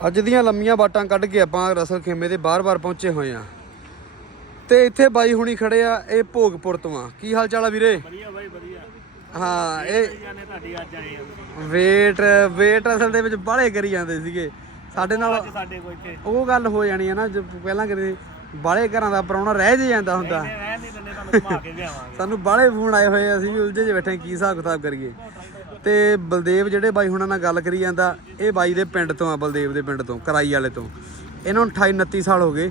ਅੱਜ ਦੀਆਂ ਲੰਮੀਆਂ ਬਾਟਾਂ ਕੱਢ ਕੇ ਆਪਾਂ ਰਸਲ ਖੇਮੇ ਦੇ ਬਾਰ-ਬਾਰ ਪਹੁੰਚੇ ਹੋਏ ਆ। ਤੇ ਇੱਥੇ ਬਾਈ ਹੁਣੀ ਖੜੇ ਆ ਇਹ ਭੋਗਪੁਰ ਤੋਂ ਆ। ਕੀ ਹਾਲ ਚਾਲ ਆ ਵੀਰੇ? ਵਧੀਆ ਬਾਈ ਵਧੀਆ। ਹਾਂ ਇਹ ਜਾਨੇ ਤੁਹਾਡੀ ਅੱਜ ਆਏ ਆ? ਵੇਟ ਵੇਟ ਅਸਲ ਦੇ ਵਿੱਚ ਬਾਹਲੇ ਕਰੀ ਜਾਂਦੇ ਸੀਗੇ। ਸਾਡੇ ਨਾਲ ਉਹ ਗੱਲ ਹੋ ਜਾਣੀ ਹੈ ਨਾ ਪਹਿਲਾਂ ਕਦੇ ਬਾਹਲੇ ਘਰਾਂ ਦਾ ਪ੍ਰਾਹੁਣਾ ਰਹਿ ਜੇ ਜਾਂਦਾ ਹੁੰਦਾ। ਰਹਿਣ ਨਹੀਂ ਦਿੰਦੇ ਤੁਹਾਨੂੰ ਘੁਮਾ ਕੇ ਲਿਆਵਾਂਗੇ। ਸਾਨੂੰ ਬਾਹਲੇ ਫੋਨ ਆਏ ਹੋਏ ਆ, ਅਸੀਂ ਵੀ ਉਲਝੇ ਜੇ ਬੈਠੇ ਕੀ ਹਿਸਾਬ ਕਿਤਾਬ ਕਰੀਏ। ਤੇ ਬਲਦੇਵ ਜਿਹੜੇ ਬਾਈ ਹੁਣਾਂ ਨਾਲ ਗੱਲ ਕਰੀ ਜਾਂਦਾ ਇਹ ਬਾਈ ਦੇ ਪਿੰਡ ਤੋਂ ਆ ਬਲਦੇਵ ਦੇ ਪਿੰਡ ਤੋਂ ਕਰਾਈ ਵਾਲੇ ਤੋਂ। ਇਹਨਾਂ ਨੂੰ 28 29 ਸਾਲ ਹੋ ਗਏ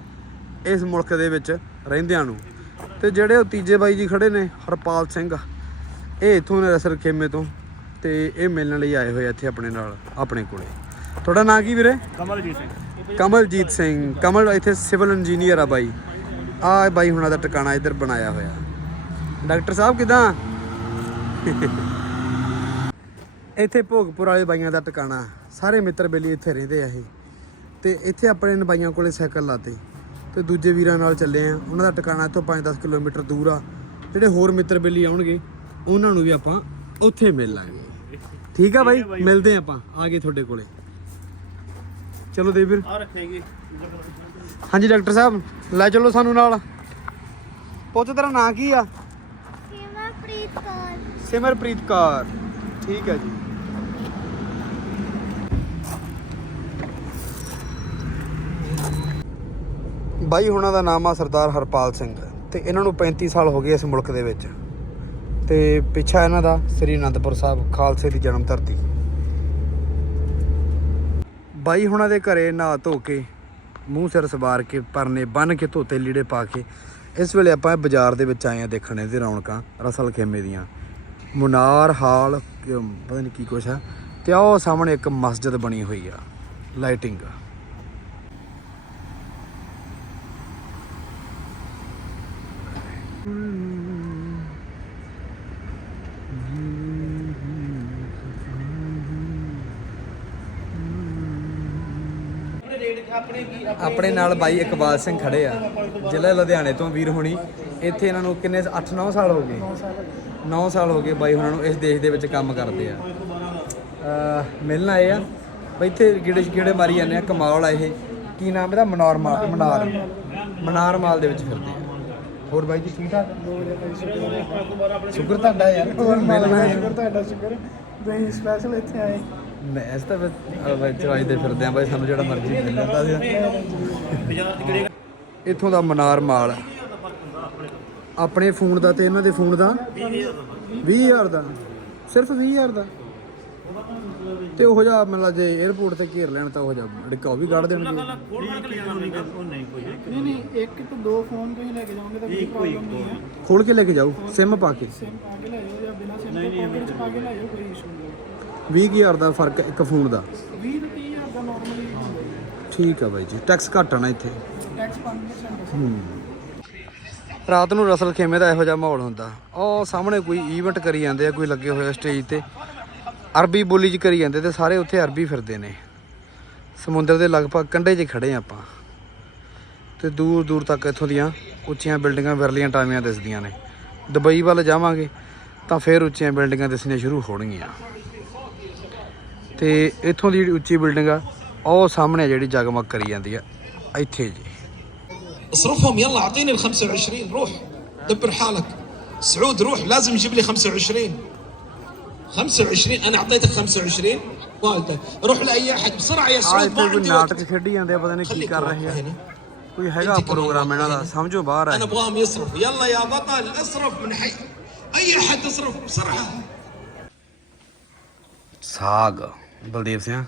ਇਸ ਮੁਲਕ ਦੇ ਵਿੱਚ ਰਹਿੰਦਿਆਂ ਨੂੰ। ਤੇ ਜਿਹੜੇ ਉਹ ਤੀਜੇ ਬਾਈ ਜੀ ਖੜੇ ਨੇ ਹਰਪਾਲ ਸਿੰਘ ਇਹ ਇਥੋਂ ਨੇ ਰਸਲ ਖੇਮੇ ਤੋਂ ਤੇ ਇਹ ਮਿਲਣ ਲਈ ਆਏ ਹੋਏ ਆ ਇੱਥੇ ਆਪਣੇ ਨਾਲ ਆਪਣੇ ਕੋਲੇ। ਤੁਹਾਡਾ ਨਾਂ ਕੀ ਵੀਰੇ? ਕਮਲਜੀਤ ਸਿੰਘ। ਕਮਲਜੀਤ ਸਿੰਘ। ਕਮਲ ਇੱਥੇ ਸਿਵਲ ਇੰਜੀਨੀਅਰ ਆ ਬਾਈ। ਆ ਬਾਈ ਹੁਣਾਂ ਦਾ ਟਿਕਾਣਾ ਇੱਧਰ ਬਣਾਇਆ ਹੋਇਆ। ਡਾਕਟਰ ਸਾਹਿਬ, ਕਿਦਾਂ? ਇੱਥੇ ਭੋਗਪੁਰ ਵਾਲੇ ਬਾਈਆਂ ਦਾ ਟਿਕਾਣਾ। ਸਾਰੇ ਮਿੱਤਰ ਬੇਲੀ ਇੱਥੇ ਰਹਿੰਦੇ ਆ ਇਹ। ਤੇ ਇੱਥੇ ਆਪਣੇ ਨ ਬਾਈਆਂ ਕੋਲੇ ਸਾਈਕਲ ਲਾਤੇ। ਤੇ ਦੂਜੇ ਵੀਰਾਂ ਨਾਲ ਚੱਲੇ ਆ। ਉਹਨਾਂ ਦਾ ਟਿਕਾਣਾ ਇੱਥੋਂ 5-10 ਕਿਲੋਮੀਟਰ ਦੂਰ ਆ। ਜਿਹੜੇ ਹੋਰ ਮਿੱਤਰ ਬੇਲੀ ਆਉਣਗੇ, ਉਹਨਾਂ ਨੂੰ ਵੀ ਆਪਾਂ ਉੱਥੇ ਮਿਲ ਲਾਂਗੇ। ਠੀਕ ਆ ਬਾਈ? ਮਿਲਦੇ ਆ ਆਪਾਂ। ਆ ਗਏ ਤੁਹਾਡੇ ਕੋਲੇ। ਚਲੋ ਦੇਵੀਰ ਆ ਰੱਖੇਗੀ। ਹਾਂਜੀ ਡਾਕਟਰ ਸਾਹਿਬ ਲੈ ਚਲੋ ਸਾਨੂੰ ਨਾਲ। ਪੁੱਤ ਤੇਰਾ ਨਾਂ ਕੀ ਆ? ਸਿਮਰਪ੍ਰੀਤ ਕੌਰ। ਸਿਮਰਪ੍ਰੀਤ ਕੌਰ। ਠੀਕ ਹੈ ਜੀ। ਬਾਈ ਹੁਣਾਂ ਦਾ ਨਾਮ ਆ ਸਰਦਾਰ ਹਰਪਾਲ ਸਿੰਘ ਤੇ ਇਹਨਾਂ ਨੂੰ 35 ਸਾਲ ਹੋ ਗਏ ਇਸ ਮੁਲਕ ਦੇ ਵਿੱਚ। ਤੇ ਪਿੱਛਾ ਇਹਨਾਂ ਦਾ ਸ੍ਰੀ ਅਨੰਦਪੁਰ ਸਾਹਿਬ ਖਾਲਸੇ ਦੀ ਜਨਮ ਧਰਤੀ। ਬਾਈ ਹੁਣਾਂ ਦੇ ਘਰੇ ਨਹਾ ਧੋ ਕੇ ਮੂੰਹ ਸਿਰ ਸਵਾਰ ਕੇ ਪਰਨੇ ਬੰਨ ਕੇ ਧੋਤੇ ਲੀੜੇ ਪਾ ਕੇ, ਇਸ ਵੇਲੇ ਆਪਾਂ ਬਾਜ਼ਾਰ ਦੇ ਵਿੱਚ ਆਏ ਆ ਦੇਖਣ ਇਹਦੇ ਰੌਣਕਾਂ, ਰਸਲ ਖੇਮੇ ਦੀਆਂ। ਮੁਨਾਰ ਹਾਲ ਕਿ- ਪਤਾ ਨਹੀਂ ਕੀ ਕੁਛ ਆ ਤੇ ਉਹ ਸਾਹਮਣੇ ਇੱਕ ਮਸਜਿਦ ਬਣੀ ਹੋਈ ਆ ਲਾਈਟਿੰਗ ਆਪਣੇ ਨਾਲ ਬਾਈ ਇਕਬਾਲ ਸਿੰਘ ਖੜੇ ਆ ਜ਼ਿਲ੍ਹਾ ਲੁਧਿਆਣੇ ਤੋਂ ਵੀਰ ਹੁਣੀ। ਇੱਥੇ ਇਹਨਾਂ ਨੂੰ ਕਿੰਨੇ 8-9 ਸਾਲ ਹੋ ਗਏ? 9 ਸਾਲ ਹੋ ਗਏ ਬਾਈ ਹੁਣਾਂ ਨੂੰ ਇਸ ਦੇਸ਼ ਦੇ ਵਿੱਚ ਕੰਮ ਕਰਦੇ ਆ। ਮਿਲਣ ਆਏ ਆ। ਬਈ ਇੱਥੇ ਗੇੜੇ ਗੇੜੇ ਮਾਰੀ ਜਾਂਦੇ ਆ ਕਮਾਲ ਆ ਇਹ। ਕੀ ਨਾਮ ਇਹਦਾ? ਮਨਾਰ ਮਨਾਰ। ਮਨਾਰ ਮਾਲ ਦੇ ਵਿੱਚ ਫਿਰਦੇ ਆ। ਹੋਰ ਬਾਈ ਜੀ ਠੀਕ ਠਾਕ? ਸ਼ੁਕਰ ਤੁਹਾਡਾ ਯਾਰ। ਮਿਲਣਾ ਹੈ। ਤੁਹਾਡਾ ਸ਼ੁਕਰ। ਤੁਸੀਂ ਸਪੈਸ਼ਲ ਇੱਥੇ ਆਏ। ਮੈਂ ਇਸ ਤਾਂ ਵਿੱਚ ਦੇ ਫਿਰਦੇ ਆ ਬਾਈ ਸਾਨੂੰ ਜਿਹੜਾ ਮਰਜ਼ੀ ਮਿਲ ਜਾਂਦਾ ਸੀ। ਇੱਥੋਂ ਦਾ ਮਨਾਰ ਮਾਲ। ਆਪਣੇ ਫੋਨ ਦਾ ਤੇ ਇਹਨਾਂ ਦੇ ਫੋਨ ਦਾ? 20000 ਦਾ। ਸਿਰਫ 20000 ਦਾ। ਤੇ ਉਹ ਜਿਹਾ ਮਤਲਬ ਜੇ 에어ਪੋਰਟ ਤੇ ਘੇਰ ਲੈਣ ਤਾਂ ਉਹ ਜਿਹਾ ਡਿੱਕਾ ਉਹ ਵੀ ਕੱਢ ਦੇਣਗੇ। ਖੋਲ ਕੇ ਲੈ ਜਾਣਾ ਉਹ ਨਹੀਂ ਨਹੀਂ ਨਹੀਂ ਇੱਕ ਤੋਂ ਦੋ ਫੋਨ ਤੁਸੀਂ ਲੈ ਕੇ ਜਾਓਗੇ ਤਾਂ ਕੋਈ ਪ੍ਰੋਬਲਮ ਨਹੀਂ ਹੈ। ਖੋਲ ਕੇ ਲੈ ਕੇ ਜਾਓ ਸਿਮ ਪਾ ਕੇ। ਸਿਮ ਪਾ ਕੇ ਲੈ ਜਾਓ ਜਾਂ ਬਿਨਾ ਸਿਮ ਤੋਂ ਪਾਕਟ ਚ ਪਾ ਕੇ ਲੈ ਜਾਓ ਕੋਈ ਇਸ਼ੂ ਨਹੀਂ। 20000 ਦਾ ਫ਼ਰਕ ਇੱਕ ਫੋਨ ਦਾ। 20 ਤੋਂ 30 ਹਜ਼ਾਰ ਦਾ ਨਾਰਮਲੀ ਹੁੰਦਾ ਠੀਕ ਆ ਬਾਈ ਜੀ ਟੈਕਸ ਘੱਟ ਆ ਨਾ ਇੱਥੇ। ਟੈਕਸ 5% ਹੈ ਹੂੰ। ਰਾਤ ਨੂੰ ਰਸਲ ਖੇਮੇ ਦਾ ਇਹੋ ਜਿਹਾ ਮਾਹੌਲ ਹੁੰਦਾ। ਉਹ ਸਾਹਮਣੇ ਕੋਈ ਈਵੈਂਟ ਕਰੀ ਜਾਂਦੇ ਆ ਕੋਈ ਲੱਗੇ ਹੋਏ ਸਟੇਜ ਤੇ। ਅਰਬੀ ਬੋਲੀ 'ਚ ਕਰੀ ਜਾਂਦੇ ਤੇ ਸਾਰੇ ਉੱਥੇ ਅਰਬੀ ਫਿਰਦੇ ਨੇ। ਸਮੁੰਦਰ ਦੇ ਲਗਭਗ ਕੰਢੇ 'ਚ ਖੜੇ ਆਪਾਂ। ਤੇ ਦੂਰ ਦੂਰ ਤੱਕ ਇੱਥੋਂ ਦੀਆਂ ਉੱਚੀਆਂ ਬਿਲਡਿੰਗਾਂ ਵਿਰਲੀਆਂ ਟਾਵੀਆਂ ਦਿਸਦੀਆਂ ਨੇ। ਦੁਬਈ ਵੱਲ ਜਾਵਾਂਗੇ ਤਾਂ ਫਿਰ ਉੱਚੀਆਂ ਬਿਲਡਿੰਗਾਂ ਦਿਸਣੀਆਂ ਸ਼ੁਰੂ ਹੋਣਗੀਆਂ। ਤੇ ਇੱਥੋਂ ਦੀ ਜਿਹੜੀ ਉੱਚੀ ਬਿਲਡਿੰਗ ਆ ਉਹ ਸਾਹਮਣੇ ਜਿਹੜੀ ਜਗਮਗ ਕਰੀ ਜਾਂਦੀ ਆ ਇੱਥੇ ਜੀ اصرفهم يلا اعطيني ال 25 روح دبر حالك سعود روح لازم يجيب لي 25 25 انا اعطيتك 25 والدك روح لاي احد بسرعه يا ਆ سعود ਇੱਥੇ ما ਕੋਈ عندي ਨਾਟਕ وقت ਖੇਡੀ ਜਾਂਦੇ ਆ ਪਤਾ ਨਹੀਂ ਕੀ خليك ਕਰ ਰਹੇ ਆ هنا ਕੋਈ ਹੈਗਾ ਪ੍ਰੋਗਰਾਮ ਇਹਨਾਂ ਦਾ ਸਮਝੋ ਬਾਹਰ ਆ انا ابغاهم يصرفوا يلا يا بطل اصرف من حي اي احد اصرف بسرعه ਸਾਗ ਬਲਦੇਵ ਸਿੰਘ।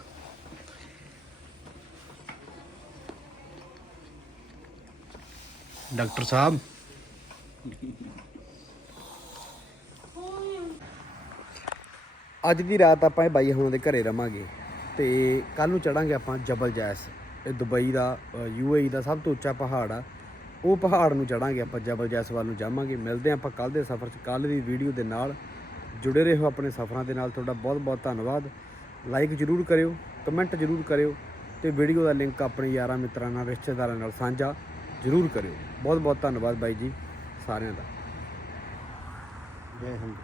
ਡਾਕਟਰ ਸਾਹਿਬ। ਅੱਜ ਦੀ ਰਾਤ ਆਪਾਂ ਇਹ ਬਾਈ ਹੁਣਾਂ ਦੇ ਘਰੇ ਰਵਾਂਗੇ ਤੇ ਕੱਲ ਨੂੰ ਚੜਾਂਗੇ ਆਪਾਂ ਜਬਲ ਜੈਸ। ਇਹ ਦੁਬਈ ਦਾ ਯੂਏਈ ਦਾ ਸਭ ਤੋਂ ਉੱਚਾ ਪਹਾੜ ਆ। ਉਹ ਪਹਾੜ ਨੂੰ ਚੜਾਂਗੇ ਆਪਾਂ ਜਬਲ ਜੈਸ ਵੱਲ ਨੂੰ ਜਾਵਾਂਗੇ। ਮਿਲਦੇ ਹਾਂ ਆਪਾਂ ਕੱਲ ਦੇ ਸਫ਼ਰ 'ਚ। ਕੱਲ ਦੀ ਵੀਡੀਓ ਦੇ ਨਾਲ ਜੁੜੇ ਰਹੋ ਆਪਣੇ ਸਫ਼ਰਾਂ ਦੇ ਨਾਲ। ਤੁਹਾਡਾ ਬਹੁਤ ਬਹੁਤ ਧੰਨਵਾਦ। ਲਾਈਕ ਜਰੂਰ ਕਰਿਓ, ਕਮੈਂਟ ਜਰੂਰ ਕਰਿਓ ਤੇ ਵੀਡੀਓ ਦਾ ਲਿੰਕ ਆਪਣੇ ਯਾਰਾਂ ਮਿੱਤਰਾਂ ਨਾਲ, ਰਿਸ਼ਤੇਦਾਰਾਂ ਨਾਲ ਸਾਂਝਾ ਜਰੂਰ ਕਰਿਓ। ਬਹੁਤ ਬਹੁਤ ਧੰਨਵਾਦ ਬਾਈ ਜੀ ਸਾਰਿਆਂ ਦਾ। ਜੈ ਹਿੰਦ।